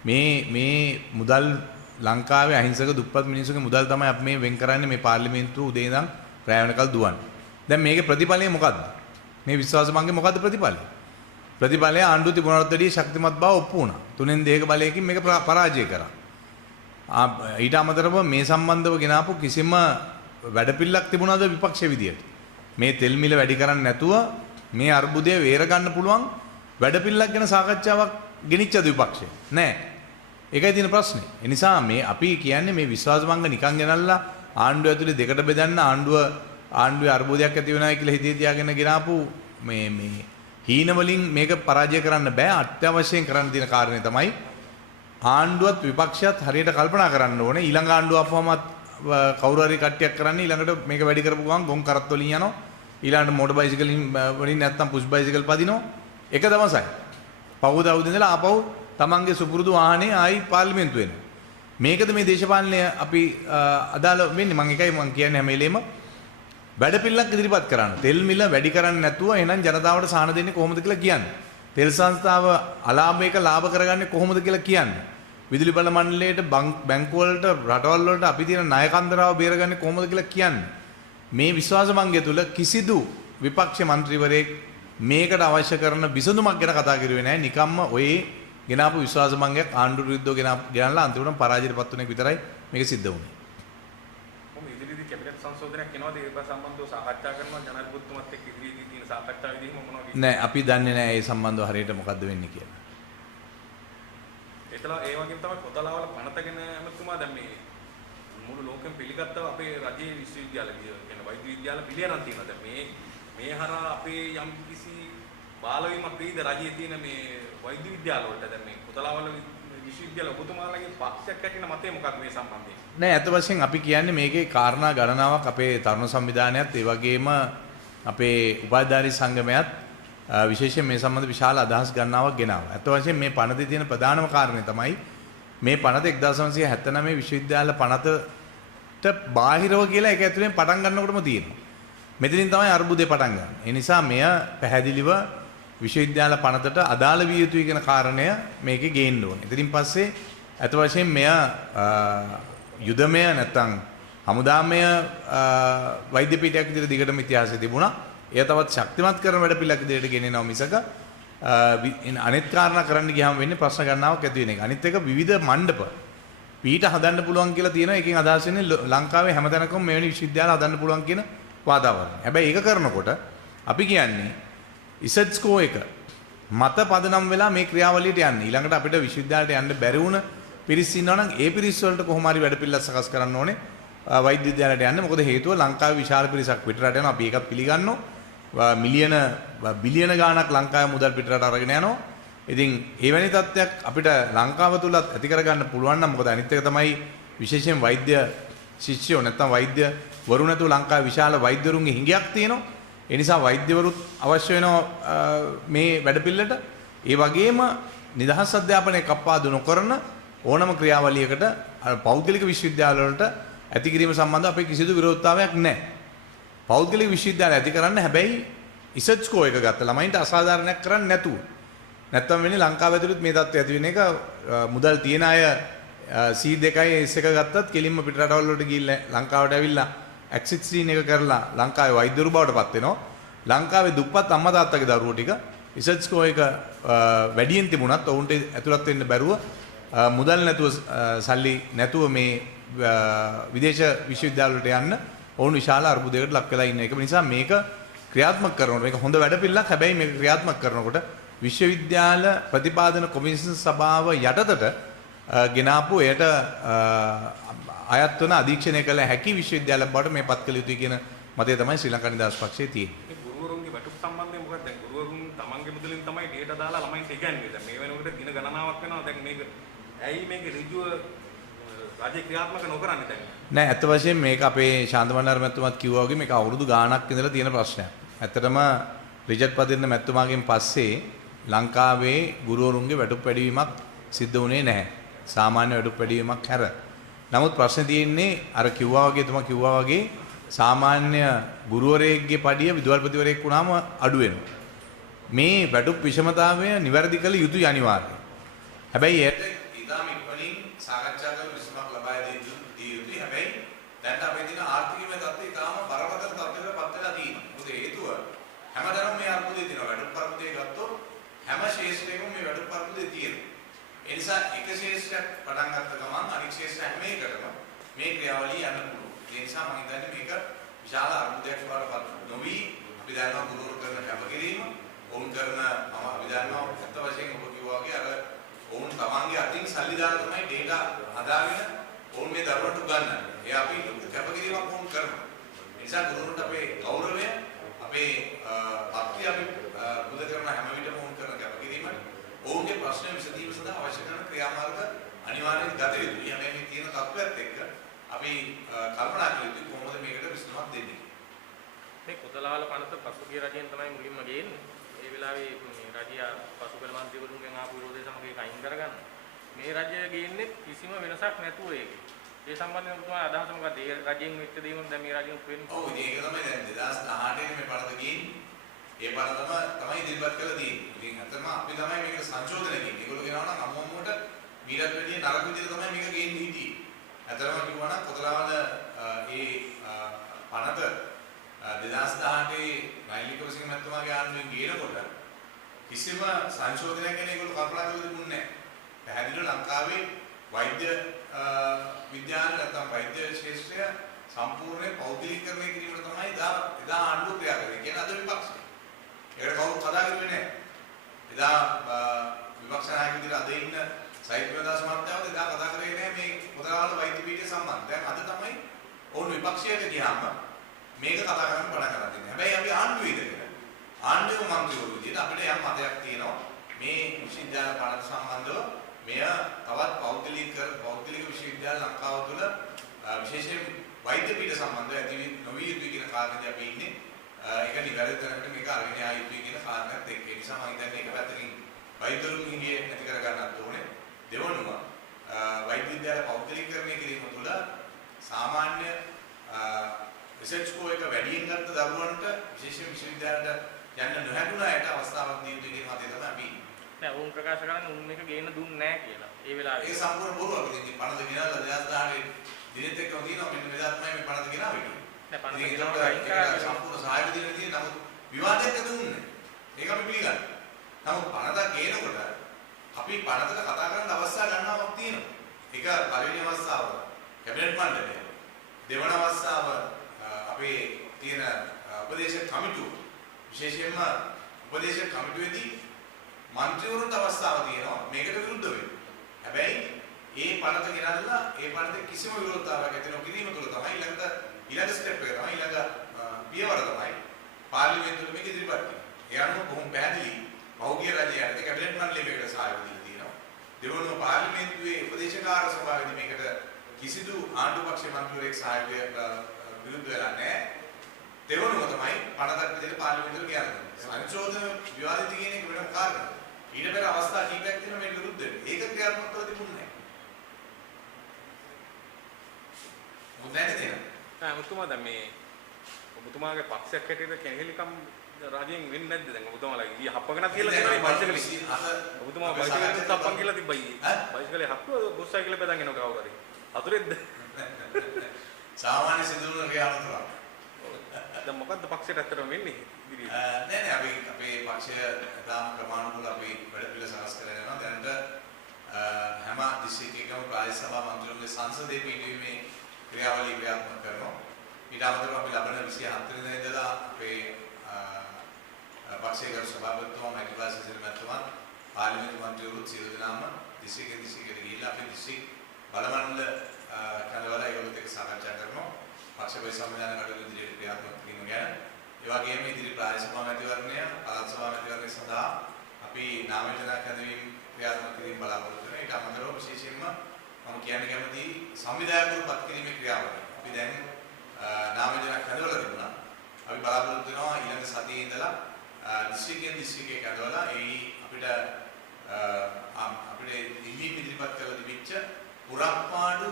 මේ මුදල් ලංකාවේ අහිංසක දුප්පත් මිනිස්සුගේ මුදල් තමයි අපි මේ වෙන් කරන්නේ මේ පාර්ලිමේන්තුව උදේ ඉඳන් රැ වෙනකල් දුවන්නේ. දැන් මේකේ ප්‍රතිඵලය මොකද්ද? මේ විශ්වාස භංගේ මොකද්ද ප්‍රතිඵලය? ප්‍රතිඵලය ආණ්ඩුව තිබුණාට වැඩිය ශක්තිමත් බව ඔප්පු වුණා. 3න් 2ක බලයකින් මේක පරාජය කරා. ඊට අමතරව මේ සම්බන්ධව ගෙනාපු කිසිම වැඩපිළිවෙලක් තිබුණාද විපක්ෂ විදියට? මේ තෙල් මිල වැඩි කරන්නේ නැතුව මේ අර්බුදය වේර ගන්න පුළුවන් වැඩපිළිවෙලක් ගැන සාකච්ඡාවක් ගෙනිච්චද විපක්ෂය? නැහැ. ඒකයි තියෙන ප්‍රශ්නේ. ඒ නිසා මේ අපි කියන්නේ මේ විශ්වාස භංග නිකන් ගෙනල්ලා ආණ්ඩුව ඇතුලේ දෙකට බෙදන්න ආණ්ඩුවේ අර්බුදයක් ඇති වෙනවා කියලා හිතේ තියාගෙන ගෙනාපු මේ හීන වලින් මේක පරාජය කරන්න බෑ. අත්‍යවශ්‍යයෙන් කරන්න තියෙන කාරණේ තමයි ආණ්ඩුවත් විපක්ෂයත් හරියට කල්පනා කරන්න ඕනේ. ඊළඟ ආණ්ඩුව අපවමත් කවුරු හරි කට්ටියක් කරන්නේ ඊළඟට මේක වැඩි කරපු ගමන් ගොන් කරත් වලින් යනවා. ඊළඟට මෝටර් බයිසිකල් වලින් නැත්තම් පුෂ් බයිසිකල් පදිනවා. එක දවසයි. පහුව දවස් ඉඳලා ආපහු තමන්ගේ සුපුරුදු වාහනේ ආයි පාර්ලිමේන්තුව එනවා. මේකද මේ දේශපාලනය අපි අදාළ වෙන්නේ. මම එකයි මම කියන්නේ හැම වෙලේම වැඩපිළිවෙලක් ඉදිරිපත් කරන්න. තෙල් මිල වැඩි කරන්නේ නැතුව එහෙනම් ජනතාවට සාහන දෙන්නේ කොහොමද කියලා කියන්නේ. තෙල් සංස්ථාව අලාභයක ලාභ කරගන්නේ කොහොමද කියලා කියන්නේ. විදුලි බල මණ්ඩලයට බැංකු වලට රටවල් වලට අපි තියෙන ණය කන්දරාව බේරගන්නේ කොහොමද කියලා කියන්නේ. මේ විශ්වාස භංගය තුල කිසිදු විපක්ෂ മന്ത്രിවරයෙක් මේකට අවශ්‍ය කරන විසඳුමක් ගැන කතා කරුවේ නැහැ. නිකම්ම ඔය ගෙනාපු විශ්වාස භංගයක් ආණ්ඩුව විරුද්ධව ගෙනල්ලා අන්තිමට පරාජයටපත් වෙන එක විතරයි මේක සිද්ධ වුනේ. කොහොමද ඉදිරියේදී කැබිනට් සංශෝධනයක් එනවාද ඒක සම්බන්ධව සාකච්ඡා කරනවා ජනාධිපතිතුමත් එක්ක ඉදිරියේදී තියෙන සාකච්ඡා විදිහම මොනවද කියන්නේ? නෑ අපි දන්නේ නෑ ඒ සම්බන්ධව හරියට මොකද්ද වෙන්නේ කියලා. ඒතලා ඒ වගේම තමයි පොතලාවල පනතගෙන එමතුමා දැන් මේ මුළු ලෝකෙම පිළිගත්තව අපේ රජයේ විශ්වවිද්‍යාල කියන වෛද්‍ය විද්‍යාල පිළියරන් තියෙනවා. දැන් මේ හරහා අපේ යම් කිසි බාලවීමක් වෙයිද රජයේ තියෙන මේ වෛද්‍ය විද්‍යාල වලට දැන් මේ පොතලාවල විශ්වවිද්‍යාල ඔබතුමාලගේ පක්ෂයක් ඇතින මතය මොකක්ද මේ සම්බන්ධයෙන්? නෑ අත වශයෙන් අපි කියන්නේ මේකේ කාරණා ගණනාවක් අපේ තරුණ සංවිධානයත් ඒ වගේම අපේ උපාධිධාරී සංගමයත් විශේෂයෙන් මේ සම්බන්ධ විශාල අදහස් ගණනාවක් ගෙනාවා. අත වශයෙන් මේ පනතේ තියෙන ප්‍රධානම කාරණේ තමයි මේ පනත 1979 විශ්වවිද්‍යාල පනතට බාහිරව කියලා ඒක ඇතුලෙන් පටන් ගන්නකොටම තියෙනවා. මෙතනින් තමයි අර්බුදේ පටන් ගන්න. ඒ නිසා මෙය පැහැදිලිව විශ්වවිද්‍යාල පනතට අදාළ විය යුතුයි කියන කාරණය මේකේ ගේන්න ඕනේ. ඉතින් පස්සේ අත වශයෙන් මෙය යුදමය නැත්තම් හමුදාමය වෛද්‍ය පීඨයක් විදිහට දිගටම ඉතිහාසයේ තිබුණා. එය තවත් ශක්තිමත් කරන වැඩ පිළිලක් විදිහට ගෙනෙනවා මිසක අනිත් කාරණා කරන්න ගියාම වෙන්නේ ප්‍රශ්න ගණනාවක් ඇති වෙන එක. අනිත් එක විවිධ මණ්ඩප පීඨ හදන්න පුළුවන් කියලා තියෙනවා. එකකින් අදහස් වෙන්නේ ලංකාවේ හැමතැනකම මෙවැනි විශ්වවිද්‍යාල හදන්න පුළුවන් කියන වාතාවරණය. හැබැයි ඒක කරනකොට අපි කියන්නේ ඉසඩ්ස්කෝ එක මත පදනම් වෙලා මේ ක්‍රියාවලියට යන්නේ. ඊළඟට අපිට විශ්වවිද්‍යාලයට යන්න බැරි වුණ පිරිස් ඉන්නවා නම් ඒ පිරිස් වලට කොහොම හරි වැඩ පිළිවෙල සකස් කරන්න ඕනේ වෛද්‍ය විද්‍යාලයට යන්න. මොකද හේතුව ලංකාවේ විශාල පිරිසක් පිටරට යනවා. අපි ඒකත් පිළිගන්නවා. මිලියන බිලියන ගාණක් ලංකාවේ මුදල් පිටරට අරගෙන යනවා. ඉතින් එවැනි තත්ත්වයක් අපිට ලංකාව තුලත් ඇති කරගන්න පුළුවන් නම් මොකද අනිත් එක තමයි විශේෂයෙන් වෛද්‍ය ශිෂ්‍යයෝ නැත්නම් වෛද්‍ය වරු නැතුව ලංකාවේ විශාල වෛද්‍යවරුන්ගේ හිඟයක් තියෙනවා. ඒ නිසා වෛද්‍යවරුත් අවශ්‍ය වෙනවා මේ වැඩපිළිවෙලට. ඒ වගේම නිදහස් අධ්‍යාපනයේ කප්පාදු නොකරන ඕනම ක්‍රියාවලියකට පෞද්ගලික විශ්වවිද්‍යාල වලට ඇති කිරීම සම්බන්ධව අපේ කිසිදු විරෝධතාවයක් නැහැ. පෞද්ගලික විශ්වවිද්‍යාල ඇති කරන්න හැබැයි ඉසඩ් ස්කෝ එක ගත්ත ළමයින්ට අසාධාරණයක් කරන්න නැතුව. නැත්තම් වෙන්නේ ලංකාව ඇතුළත මේ තත්ත්වය ඇති වෙන එක මුදල් තියන අය C2යි S1 ගත්තත් කෙලින්ම පිටරටවල් වලට ගිහිල්ලා ලංකාවට ඇවිල්ලා X16 එක කරලා ලංකාවේ වෛද්‍යවරු බවට පත් වෙනවා. ලංකාවේ දුප්පත් අම්මා තාත්තගේ දරුවෝ ටික ඉසඩ් ස්කෝ එක වැඩියෙන් තිබුණත් ඔවුන්ට ඇතුළත් වෙන්න බැරුව මුදල් නැතුව සල්ලි නැතුව මේ විදේශ විශ්වවිද්‍යාල වලට යන්න ඔවුන් විශාල අර්බුදයකට ලක් වෙලා ඉන්න එක නිසා මේක ක්‍රියාත්මක කරනකොට මේක හොඳ වැඩපිළිවෙලක්. හැබැයි මේක ක්‍රියාත්මක කරනකොට විශ්වවිද්‍යාල ප්‍රතිපාදන කොමිෂන් සභාව යටතට ගෙනාපු එයට අයත් වන අධීක්ෂණය කළ හැකි විශ්වවිද්‍යාලයක් බවට මේ පත් කළ යුතුයි කියන මතය තමයි ශ්‍රී ලංකා නිදහස් පක්ෂයේ තියෙන්නේ. මේ ගුරුවරුන්ගේ වැටුප් සම්බන්ධයෙන් මොකක්ද? දැන් ගුරුවරුන් තමන්ගේ මුදලින් තමයි ඩේටා දාලා ළමයින්ට ඉගැන්වන්නේ. දැන් මේ වෙනකොට දින ගණනාවක් වෙනවා. දැන් මේක ඇයි මේක ඍජුව රාජ්‍ය ක්‍රියාත්මක නොකරන්නේ දැන්? නෑ අත වශයෙන් මේක අපේ ශාන්ත බණ්ඩාර මැතිතුමාත් කිව්වා වගේ මේක අවුරුදු ගාණක් ඉඳලා තියෙන ප්‍රශ්නයක්. ඇත්තටම රිචඩ් පදින්න මැතිතුමාගෙන් පස්සේ ලංකාවේ ගුරුවරුන්ගේ වැටුප් වැඩිවීමක් සිද්ධ වුණේ නැහැ. සාමාන්‍ය වැටුප් වැඩිවීමක් හැර. නමුත් ප්‍රශ්නේ තියෙන්නේ අර කිව්වා වගේ තුමා කිව්වා වගේ සාමාන්‍ය ගුරුවරයෙක්ගේ පඩිය විදුහල්පතිවරයෙක් වුණාම අඩු වෙනවා. මේ වැටුප් විෂමතාවය නිවැරදි කළ යුතුයි අනිවාර්යයෙන්. හැබැයි ඒකට ඉතාම ඉක්මනින් සාකච්ඡා කරලා විසඳුමක් ලබා දිය යුතුයි. හැබැයි දැන් අපේ තියෙන ආර්ථිකමය තත්ත්වය ඉතාම බරපතල තත්ත්වයකට පත් වෙලා තියෙනවා. මොකද හේතුව හැමදාම මේ අර්බුදේ තියෙනවා. වැටුප් අර්බුදේ ගත්තොත් හැම ශේෂ්ත්‍රයකම මේ වැටුප් අර්බුදේ තියෙනවා. ඒ නිසා එක ශේෂ්ත්‍රයක් පටන් ගත්ත ගමන් අනිත් ශේෂ්ත්‍ර හැම එකටම මේ ක්‍රියාවලිය යන්න පුළුවන්. ඒ නිසා මම හිතන්නේ මේක විශාල අර්බුදයක් වඩපත් නොවි අපි දන්නවා ගුරුවරු කරන කැපකිරීම ඔවුන් කරන අපි දන්නවා අත්ත වශයෙන් ඔබ කිව්වා වගේ අර ඔවුන් තමන්ගේ අතින් සල්ලි දාලා තමයි ඩේටා හදාගෙන ඔවුන් මේ දරුවන්ට උගන්වන්නේ. ඒ අපි කැපකිරීමක් වුන් කරනවා. ඒ නිසා ගුරුවරුන්ට අපේ ගෞරවය අපේ අත්‍ය අපි බුද කරන හැම විටම ඔවුන් කරන කැපකිරීමට ඔවුන්ගේ ප්‍රශ්න විසඳීම සඳහා අවශ්‍ය කරන ක්‍රියාමාර්ග අනිවාර්යයෙන් ගත යුතුයි. හැබැයි මේ තියෙන තත්ත්වයක් එක්ක අපි කල්පනා කළ යුතුයි කොහොමද මේකට විසඳුමක් දෙන්නේ. මේ කොතලාවල පනත පසුගිය රජයෙන් තමයි මුලින්ම ගේන්නේ. ඒ වෙලාවේ මේ රජය පසුකල මන්ත්‍රීවරුන්ගෙන් ආපු විරෝධය සමග ඒක අයින් කරගන්න. මේ රජය ගේන්නේ කිසිම වෙනසක් නැතුව ඒකේ. ඒ සම්බන්ධයෙන් ඔබතුමා අදහස මොකක්ද? ඒ රජයෙන් වෙච්ච දේ මොකද දැන් මේ රජයෙන් වෙන්නේ? ඔව් ඒක තමයි දැන් 2018 මේ පනත ගේන්නේ. ඒ පනත තමයි ඉදිරිපත් කරලා තියෙන්නේ. ඉතින් අතම අපි තමයි මේක සංශෝධනය කරන්නේ. ඒගොල්ලෝ කියනවා නම් අම්මොම්මට මීරත් වැඩිය නරක විදිහට තමයි මේක ගේන්නේ හිටියේ. අතරම කිව්වා නම් කොතලාවල ඒ පනත 2018 රයිලික විසින් මැතිතුමාගේ ආණ්ඩුවෙන් ගියනකොට කිසිම සංශෝධනයක් ගැන ඒගොල්ලෝ කල්පනා කරලා තිබුණේ නැහැ. පැහැදිලිව ලංකාවේ වෛද්‍ය විද්‍යාල නැත්නම් වෛද්‍ය ශාස්ත්‍රය සම්පූර්ණයෙන් පෞද්ගලිකකරණය කිරීමට තමයි එදා ආණ්ඩුව ක්‍රියා කරේ. කියන අද විපක්ෂය. ඒකට කවුරුත් කතා කරුවේ නැහැ. එදා විපක්ෂ නායක විදිහට අද ඉන්න සයිත් ප්‍රදාස මහත්තයාව එදා කතා කරේ නැහැ මේ කොතලාවල වෛද්‍ය පීඨය සම්බන්ධ. දැන් අද තමයි ඔවුන් විපක්ෂයට ගියාම මේක කතා කරන්න පටන් ගන්න තියෙනවා. හැබැයි අපි ආණ්ඩුවේ ඉඳගෙන ආණ්ඩුවේ මන්ත්‍රීවරු විදිහට අපිට යම් මතයක් තියෙනවා මේ විශ්වවිද්‍යාල පාඩම් සම්බන්ධව මෙය තවත් පෞද්ගලික විශ්වවිද්‍යාල ලංකාව තුළ විශේෂයෙන් වෛද්‍ය පීඨ සම්බන්ධව ඇති නොවිය යුතුයි කියන කාරණේදී අපි ඉන්නේ. ඒක නිවැරදි තැනකට මේක අරගෙන යා යුතුයි කියන කාරණාවත් එක්ක. ඒ නිසා මම හිතන්නේ එක පැත්තකින් වෛද්‍යවරුන් හිඟේ නැති කර ගන්නත් ඕනේ. දෙවනුව වෛද්‍ය විද්‍යාල පෞද්ගලිකකරණය කිරීම තුළ සාමාන්‍ය රිසර්ච් කෝ එක වැඩියෙන් ගත්ත දරුවන්ට විශේෂයෙන් විශ්වවිද්‍යාලයට යන්න නොහැකුණ අයට අවස්ථාවක් දී යුතුයි කියන මතය තමයි අපි ඉන්නේ. නෑ වුන් ප්‍රකාශ කරන්නේ උන් මේක ගේන්න දුන්නේ නැහැ කියලා. ඒ වෙලාවේ ඒක සම්පූර්ණ බොරුවක්. ඉතින් පනත ගෙනල්ලා 2018 දිනෙත් එක්කම තියෙනවා මෙන්න මෙදා තමයි මේ පනත ගෙනාවේ කියලා. නෑ පනත ඒක ගෙනාවා අයින් කරා සම්පූර්ණ සහාය දෙන්න තියෙන නමුත් විවාදයක් ඇති වුණේ නැහැ. ඒක අපි පිළිගන්නවා. නමුත් පනත ගේනකොට අපි පනතට කතා කරන්න අවස්ථාව ගන්නවක් තියෙනවා. ඒක පළවෙනි අවස්ථාව කැබිනට් මණ්ඩලය. දෙවන අවස්ථාව අපේ තියෙන උපදේශක කමිටුව. විශේෂයෙන්ම උපදේශක කමිටුවේදී මන්ත්‍රීවරුන්ට අවස්ථාව තියෙනවා මේකට විරුද්ධ වෙන්න. හැබැයි ඒ පනත ගෙනල්ලා ඒ පනතේ කිසිම විරෝධතාවයක් ඇති නොකිරීම තුළ තමයි ඊළඟ ස්ටෙප් එක තමයි ඊළඟ පියවර තමයි පාර්ලිමේන්තුවේ මේක ඉදිරිපත් කිරීම. ඒ අනුව බොහොම පැහැදිලි පෞද්ගලික රජයට කැබිනට් මණ්ඩලය මේකට සහාය දීලා තියෙනවා. දෙවනුව පාර්ලිමේන්තුවේ උපදේශකාර සභාවේදී මේකට කිසිදු ආණ්ඩු පක්ෂ මන්ත්‍රීවරයෙක් සහාය විරුද්ධ වෙලා නැහැ. දෙවනුව තමයි පනතක් විදිහට පාර්ලිමේන්තුවට කියන්නේ. සංශෝධන විවාදිත කියන එක වෙනම කාරණා. ඊට පෙර අවස්ථා කීපයක් තියෙනවා මේක විරුද්ධ වෙන්න. ඒක ක්‍රියාත්මක කරලා තිබුණේ නැහැ. මොකද නැතිද? නෑ මුතුමා දැන් මේ ඔබතුමාගේ පක්ෂයක් හැටියට කෙනෙහිලිකම් රාජ්‍යයෙන් වෙන්නේ නැද්ද දැන් ඔබතුමාලා ඊ හප්පගෙන කියලා තියෙනවා බයිසිකලේ. ඔබතුමා බයිසිකලේ තප්පන් කියලා තිබ්බයි. බයිසිකලේ හප්පුව බොස්සයි කියලා බෙදන් එනවා කවුරු හරි. අතුරෙද්ද? සාමාන්‍ය සිදුවන ක්‍රියාවතුරක්. දැන් මොකද්ද පක්ෂයට ඇත්තටම වෙන්නේ ඉදිරියට? නෑ අපි අපේ පක්ෂය තාම ප්‍රමාණිකව අපි වැඩ පිළිවෙල සකස් කරගෙන යනවා. දැනට හැම දිස්ත්‍රික්කයකම ප්‍රාදේශ සභා මන්ත්‍රීවරුන්ගේ සංසදයේ පිටවීමේ ක්‍රියාවලිය ක්‍රියාත්මක කරනවා. ඊට අමතරව අපි ලබන 24 වෙනිදා ඉඳලා අපේ පක්ෂයේ ගරු සභාපතිතුමා මෛත්‍රීපාල සිරිසේන මහත්මයා පාර්ලිමේන්තු මන්ත්‍රීවරුත් සියලු දෙනාම දිස්ත්‍රික්කයට ගිහිල්ලා අපේ දිස්ත්‍රික් බලමණ්ඩල කඩවල ඒගොල්ලොත් එක්ක සාකච්ඡා කරනවා. පක්ෂ සංවිධාන කටයුතු ඉදිරියට ක්‍රියාත්මක කිරීම ගැන. ඒ වගේම ඉදිරි ප්‍රාදේශ සභා මැතිවරණය, පළාත් සභා මැතිවරණය සඳහා අපි නාම යෝජනා කැඳවීම ක්‍රියාත්මක කිරීම බලාපොරොත්තු වෙනවා. ඊට අමතරව විශේෂයෙන්ම මම කියන්න කැමති සංවිධායකවරු පත් කිරීමේ ක්‍රියාවලිය. අපි දැන් නාම යෝජනා කැඳවලා තිබුණා. අපි බලාපොරොත්තු වෙනවා ඊළඟ සතියේ ඉඳලා දිස්ත්‍රික්කයේ කැඳවලා අපිට ඉදිරිපත් කරලා තිබිච්ච පුරක්පාඩු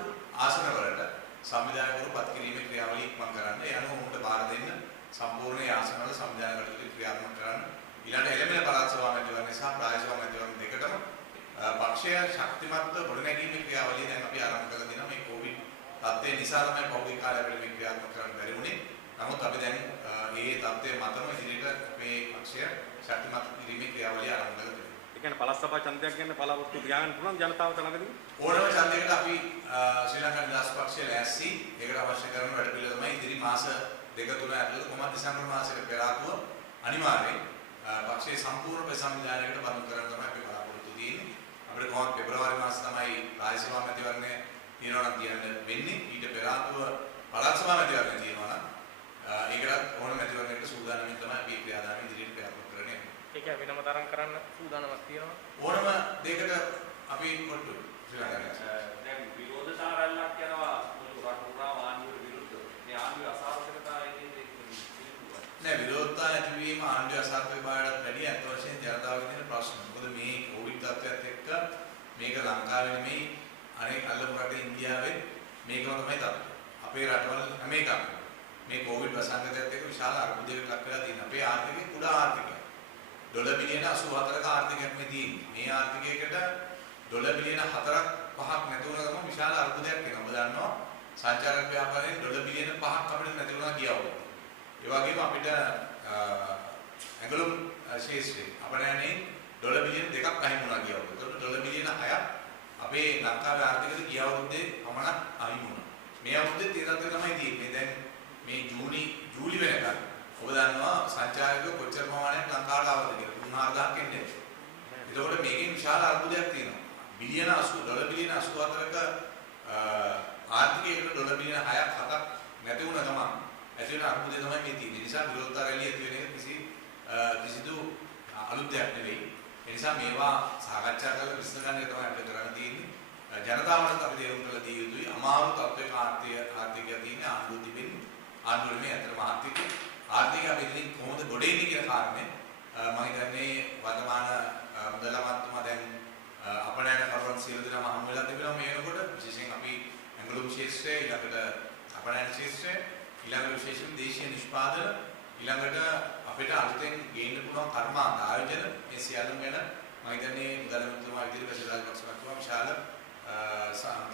ආසන වලට සංවිධායකවරු පත් කිරීමේ ක්‍රියාවලිය ඉක්මන් කරන්න. ඒ අනුව උන්ට බාර දෙන්න සම්පූර්ණ ආසන වල සංවිධාන කටයුතු ක්‍රියාත්මක කරන්න. ඊළඟ එළඹෙන පළාත් සභා මැතිවරණය සහ ප්‍රාදේශ සභා මැතිවරණ දෙකටම පක්ෂය ශක්තිමත්ව ගොඩනැගීමේ ක්‍රියාවලිය දැන් අපි ආරම්භ කරලා දෙනවා. මේ කොවිඩ් තත්ත්වය නිසා තමයි පෞද්ගලික කාර්යාලවල මේ ක්‍රියාත්මක කරන්න බැරි වුණේ. නමුත් අපි දැන් මේ තත්ත්වය මතම ඉදිරියට මේ පක්ෂය ශක්තිමත් කිරීමේ ක්‍රියාවලිය ආරම්භ කරලා දෙනවා. ඒ කියන්නේ පළාත් සභා ඡන්දයක් ගන්න බලාපොරොත්තු තියාගන්න පුළුවන් ජනතාවට ළඟදී ඕනම ඡන්දයකට අපි ශ්‍රී ලංකා නිදහස් පක්ෂය ලෑස්ති. ඒකට අවශ්‍ය කරන වැඩ පිළිවෙල තමයි ඉදිරි මාස දෙක තුන ඇතුළත කොහොමද දෙසැම්බර් මාසයේ පෙර ආතුව අනිවාර්යයෙන් පක්ෂයේ සම්පූර්ණ ප්‍රසංවිධානයකට බඳුන් කරන්න තමයි අපි බලාපොරොත්තු තියෙන්නේ. අපිට කොහොමද පෙබරවාරි මාස තමයි රාජ්‍ය සභා මැතිවරණය තියෙනවා නම් කියන්න වෙන්නේ. ඊට පෙර ආතුව පළාත් සභා මැතිවරණය තියෙනවා නම් ඒකට ඕන මැතිවරණයකට සූදානම්ින් තමයි අපි ක්‍රියාදාම ඉදිරියට ක්‍රියාත්මක කරන්නේ. ඒක වෙනම තරම් කරන්න සූදානමක් තියෙනවා. ඕනම දෙයකට අපි කොට්ටු ශ්‍රී ලංකාවේ දැන් විරෝධතාවයක් යනවා රටුරා ආණ්ඩුවට විරුද්ධව. මේ ආණ්ඩුවේ අසාර්ථකතාවයේදී නෑ විරෝධතා නැතිවීම ආණ්ඩුවේ අසාර්ථකතාවයටත් වැඩි අත් වශයෙන් ජනතාවගේ තියෙන ප්‍රශ්න. මොකද මේ කොවිඩ් තත්ත්වයත් එක්ක මේක ලංකාවේ නෙමෙයි අනෙක් අල්ලපු රටේ ඉන්දියාවේ මේකම තමයි තත්ත්වය. අපේ රටවල හැම එකක්ම මේ කොවිඩ් වසංගතයත් එක්ක විශාල අර්බුදයකට ලක් වෙලා තියෙනවා. අපේ ආර්ථිකය කුඩා ආර්ථිකයක්. ඩොලර් බිලියන 84ක ආර්ථිකයක් මේ තියෙන්නේ. මේ ආර්ථිකයකට ඩොලර් බිලියන 4ක් 5ක් නැති වුණ ගමන් විශාල අර්බුදයක් එනවා. ඔබ දන්නවා සංචාරක ව්‍යාපාරයෙන් ඩොලර් බිලියන 5ක් අපිට නැති වුණා ගියා වුණා. ඒ වගේම අපිට ඇඟලුම් ශේෂ්ත්‍රයේ අපරාණේ ඩොලර් බිලියන 2ක් අහිමි වුණා ගියා වුණා. ඒකට ඩොලර් බිලියන 6ක් අපේ ලංකාවේ ආර්ථිකයට ගිය අවුරුද්දේ පමණක් අහිමි වුණා. මේ අවුරුද්දේ තීරණය තමයි තියෙන්නේ. දැන් මේ ජූලි වෙනකන් ඔබ දන්නවා සංචාරකයෝ කොච්චර ප්‍රමාණයක් ලංකාවට ආවද කියලා 3000ක් එන්නේ. ඒකෝට මේකෙන් විශාල අර්බුදයක් තියෙනවා. බිලියන 80 ඩොලර් බිලියන 84ක ආර්ථිකයකට ඩොලර් බිලියන 6ක් 7ක් නැති වුණ ගමන් ඇති වෙන අර්බුදය තමයි මේ තියෙන්නේ. නිසා විරෝධතා රැළිය ඇති වෙන එක කිසිදු අලුත් දෙයක් නෙවෙයි. ඒ නිසා මේවා සාකච්ඡා කරලා විසඳ ගන්න එක තමයි අපිට කරන්න තියෙන්නේ. ජනතාවට අපි තේරුම් කරලා දී යුතුයි. අමාරු තත්ත්වයක ආර්ථිකය තියෙන ආණ්ඩුව තිබෙන්නේ. ආණ්ඩුවේ මේ අතර ආර්ථිකය අපි ඉතින් කොහොමද ගොඩ එන්නේ කියන කාරණේ මම හිතන්නේ වර්තමාන මුදල් අමාත්‍යතුමා දැන් අපනයන කරුවන් සියලු දෙනාම හමු වෙලා තිබෙනවා මේ වෙනකොට විශේෂයෙන් අපි ඇඟලුම් ශාස්ත්‍රය ඊළඟට අපනයන ශාස්ත්‍රය ඊළඟට විශේෂයෙන් දේශීය නිෂ්පාදන ඊළඟට අපිට අලුතෙන් ගේන්න පුළුවන් කර්මාන්ත ආයෝජන මේ සියල්ලම ගැන මම හිතන්නේ මුදල් අමාත්‍යතුමා ඉදිරියට රාජපක්ෂ මහත්මයා විශාල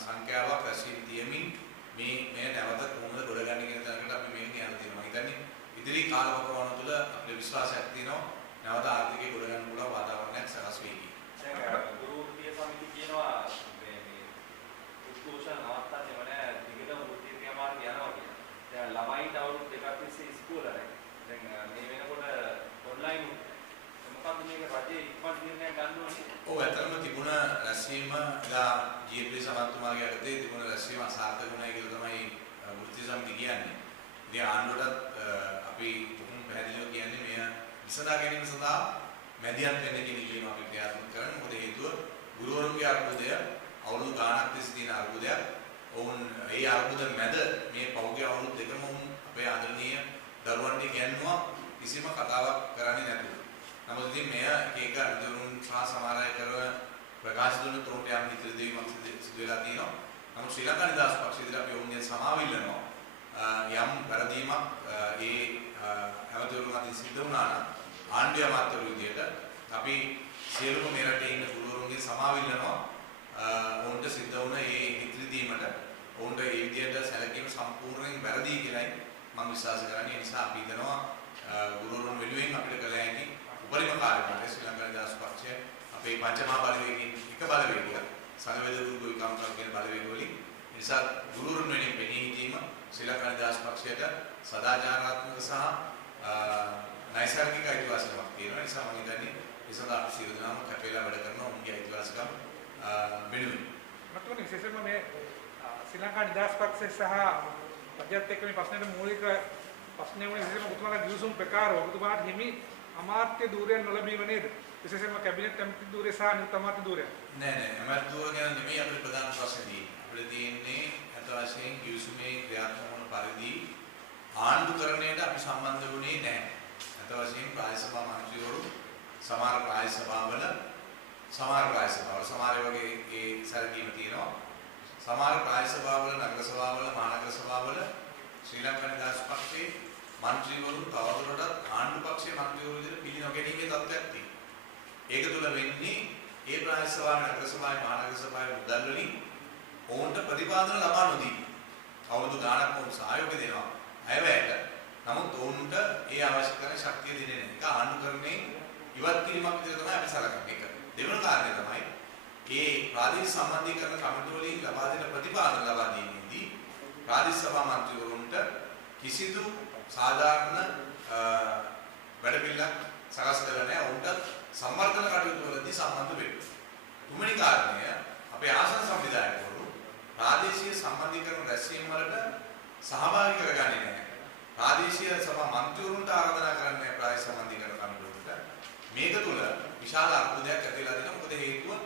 සංඛ්‍යාවක් රැස්වීම තියමින් මේ නැවත කොහොමද ගොඩගන්නේ කියන තරකට අපි මේ යන තියෙනවා. මම හිතන්නේ ඉදිරි කාලවකවානුව තුළ අපේ විශ්වාසයක් තියෙනවා නැවත ආර්ථිකය ගොඩගන්න පුළුවන් වාතාවරණයක් සකස් වෙයි කියලා. දැන් ගුරු වෘත්තීය සමිතිය කියනවා මේ උද්ඝෝෂණ නවත්තන්නේම නැහැ දිගටම වෘත්තීය ක්‍රියාමාර්ග යනවා කියලා. දැන් ළමයින්ට අවුරුදු දෙකක් තිස්සේ ඉස්කෝලේ නැහැ. දැන් මේ වෙනකොට ඔන්ලයින් මොකක්ද මේක රජයේ ඉක්මනට නිර්ණයක් ගන්න ඕනේ. ඔව් ඇත්තටම තිබුණ රැස්වීම එදා ජීපී සමත්තුමාගේ යටතේ තිබුණ රැස්වීම අසාර්ථක වුණා කියලා තමයි වෘත්තීය සමිතිය කියන්නේ. ඉතින් ආණ්ඩුවටත් අපි පැහැදිලිව කියන්නේ මෙය විසඳා ගැනීම සඳහා මැදිහත් වෙන්න කියන ඉල්ලීම අපි ක්‍රියාත්මක කරනවා. මොකද හේතුව ගුරුවරුන්ගේ අර්බුදය අවුරුදු ගාණක් තිස්සේ තියෙන අර්බුදයක්. ඔවුන් ඒ අර්බුද මැද මේ පෞද්ගලික අවුරුදු දෙකම අපේ ආදරණීය දරුවන්ට කියනවා කිසිම කතාවක් කරන්නේ නැතුව. නමුත් ඉතින් මෙය එක අධිවරුන් සහ සමහර අය කරන ප්‍රකාශ දුන්න ත්‍රෝටයන් විතර දෙවීමක් සිදු වෙලා තියෙනවා. නමුත් ශ්‍රී ලංකා නිදහස් පක්ෂයේදී අපි ඔවුන්ගේ සමාව ඉල්ලනවා. යම් වැරදීමක් ඒ හැමදෙරුම අතින් සිද්ධ වුණා නම් ආණ්ඩුවේ අමාත්‍යවරු විදියට අපි සියලුම මේ රටේ ඉන්න ගුරුවරුන්ගේ සමාව ඉල්ලනවා. ඔවුන්ට සිද්ධ වුණ ඒ ඉදිරි දීමට ඔවුන්ට ඒ විදියට සැලකීම සම්පූර්ණයෙන් වැරදි කියලායි මම විශ්වාස කරන්නේ. ඒ නිසා අපි හිතනවා ගුරුවරුන් වෙනුවෙන් අපිට කළ හැකි උපරිම කාර්යභාරය ශ්‍රී ලංකා නිදහස් පක්ෂය අපේ පංචමහා බලවේගයෙන් එක බලවේගයක් සංවේද ගුරු කම්කම් කියන බලවේග වලින් නිසා ගුරුවරුන් වෙනුවෙන් පෙනී සිටීම ශ්‍රී ලංකා නිදහස් පක්ෂයට සදාචාරාත්මක සහ නෛසර්ගික අයිතිවාසිකමක් තියෙනවා. ඒ නිසා මම හිතන්නේ ඒ සඳහා අපි සියලු දෙනාම කැපෙලා වැඩ කරනවා උන්ගේ අයිතිවාසිකම් වෙනුවෙන්. මතකනේ විශේෂයෙන්ම මේ ශ්‍රී ලංකා නිදහස් පක්ෂය සහ රජයත් එක්ක මේ ප්‍රශ්නෙට මූලික ප්‍රශ්නේ වුණේ විශේෂයෙන්ම ඔබතුමාලා ගිවිසුම් ප්‍රකාරව ඔබතුමාට හිමි අමාත්‍ය ධූරයන් නොලැබීම නේද? විශේෂයෙන්ම කැබිනට් කමිටු ධූරය සහ අනිත් අමාත්‍ය ධූරය. නෑ අමාත්‍ය ධූර ගැන නෙමෙයි අපේ ප්‍රධාන ප්‍රශ්නේ තියෙන්නේ. අපිට තියෙන්නේ අත වශයෙන් ගිවිසුමේ ක්‍රියාත්මක වන පරිදි ආණ්ඩුකරණයට අපි සම්බන්ධ වුණේ නැහැ. අත වශයෙන් ප්‍රාය සභා මන්ත්‍රීවරු සමහර ප්‍රාය සභාවල සමහර වගේ ඒ සැලකීම තියෙනවා. සමහර ප්‍රාය සභාවල නගර සභාවල මහනගර සභාවල ශ්‍රී ලංකා නිදහස් පක්ෂයේ මන්ත්‍රීවරු තවදුරටත් ආණ්ඩු පක්ෂයේ මන්ත්‍රීවරු විදිහට පිළි නොගැනීමේ තත්ත්වයක් තියෙනවා. ඒක තුළ වෙන්නේ ඒ ප්‍රාය සභාවේ නගර සභාවේ මහනගර සභාවේ මුදල් වලින් ඔවුන්ට ප්‍රතිපාදන ලබා නොදී අවුරුදු ගාණක් වුන් සහයෝගය දෙනවා අයවැයට. නමුත් ඔවුන්ට ඒ අවශ්‍ය කරන ශක්තිය දෙන්නේ නැහැ. ඒක ආණ්ඩුකරණයෙන් ඉවත් කිරීමක් විදිහට තමයි අපි සලකන්නේ. ඒක දෙවන කාරණය තමයි ඒ ප්‍රාදේශීය සම්බන්ධීකරණ කමිටු වලින් ලබා දෙන ප්‍රතිපාදන ලබා දීමේදී ප්‍රාදේශීය සභා මන්ත්‍රීවරුන්ට කිසිදු සාධාරණ වැඩපිළිවෙලක් සකස් කරලා නැහැ. ඔවුන්ට සම්වර්ධන කටයුතු වලදී සම්බන්ධ වෙන්න. තුන්වෙනි කාරණය අපේ ආසන සංවිධායකවරු ප්‍රාදේශීය සම්බන්ධීකරණ රැස්වීම වලට සහභාගී කරගන්නේ නැහැ. ප්‍රාදේශීය සභා මන්ත්‍රීවරුන්ට ආරාධනා කරන්නේ ප්‍රාදේශීය සම්බන්ධීකරණ කමිටුවට. මේක තුළ විශාල අර්බුදයක් ඇති වෙලා දෙනවා. මොකද හේතුව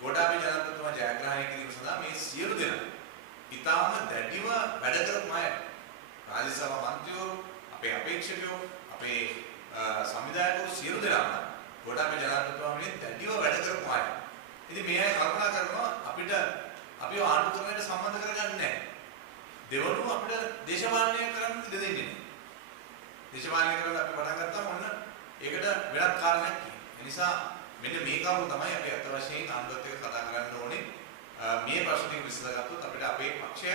ගෝඨාභය ජනාධිපතිතුමා ජයග්‍රහණය කිරීම සඳහා මේ සියලු දෙනා ඉතාම දැඩිව වැඩ කරපු අය. ප්‍රාදේශීය සභා මන්ත්‍රීවරු, අපේ අපේක්ෂකයෝ, අපේ සංවිධායකවරු සියලු දෙනාම ගෝඨාභය ජනාධිපතිතුමා වෙනුවෙන් දැඩිව වැඩ කරපු අය. ඉතින් මේ අය කල්පනා කරනවා අපිව ආණ්ඩුකරණයට සම්බන්ධ කරගන්නේ නැහැ. දෙවනුව අපිට දේශපාලනය කරන්න ඉඩ දෙන්නේ නැහැ. දේශපාලනය කරලා අපි පටන් ගත්තාම ඔන්න ඒකට වෙනත් කාරණයක් තියෙනවා. ඒ නිසා මෙන්න මේ කරුණ තමයි අපි අත් වශයෙන් ආණ්ඩුවත් එක්ක කතා කරන්න ඕනේ. මේ ප්‍රශ්නේ විසඳගත්තොත් අපිට අපේ පක්ෂය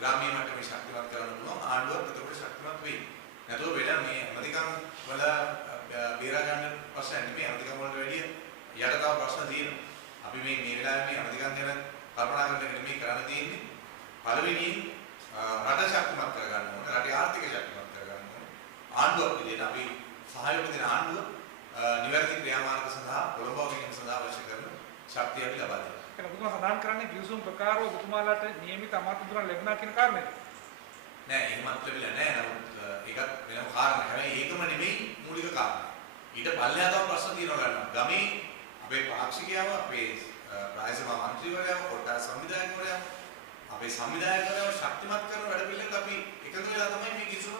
ග්‍රාමීය මට්ටමේ ශක්තිමත් කරන්න පුළුවන්. ආණ්ඩුවත් එතකොට ශක්තිමත් වෙයි. නැතුව වෙන මේ ඇමතිකම් වල බේරා ගන්න ප්‍රශ්න නෙමෙයි. ඇමතිකම් වලට වැඩිය යට තව ප්‍රශ්න තියෙනවා. අපි මේ වෙලාවේ මේ ඇමතිකම් ගැන කල්පනා කරන එක නෙමෙයි කරන්න තියෙන්නේ. පළවෙනියෙන් රට ශක්තිමත් කරගන්න ඕනේ. රටේ ආර්ථික ශක්තිමත් කරගන්න ඕනේ. ආණ්ඩුවක් විදිහට අපි සහයෝග දෙන ආණ්ඩුව නිවැරදි ක්‍රියාමාර්ග සඳහා කොළඹ වගකීම් සඳහා අවශ්‍ය කරන ශක්තිය අපි ලබා දෙනවා. ඒක ඔබතුමා සඳහන් කරන්නේ ගිවිසුම් ප්‍රකාරව ඔබතුමාලාට නියමිත අමාත්‍ය ධූරයන් ලැබුණා කියන කාරණේද? නෑ එහෙමත් ලැබිලා නෑ. නමුත් ඒකත් වෙනම කාරණා. හැබැයි ඒකම නෙමෙයි මූලික කාරණා. ඊට පල්ලෙහා තව ප්‍රශ්න තියෙනවා ගන්නවා. ගමේ අපේ පාක්ෂිකයව අපේ ප්‍රායසභා මන්ත්‍රීවරයාව කොට්ටාස සංවිධායකවරයාව අපේ සංවිධායකවරයාව ශක්තිමත් කරන වැඩ පිළිවෙලක අපි එකතු වෙලා තමයි මේ කිසිම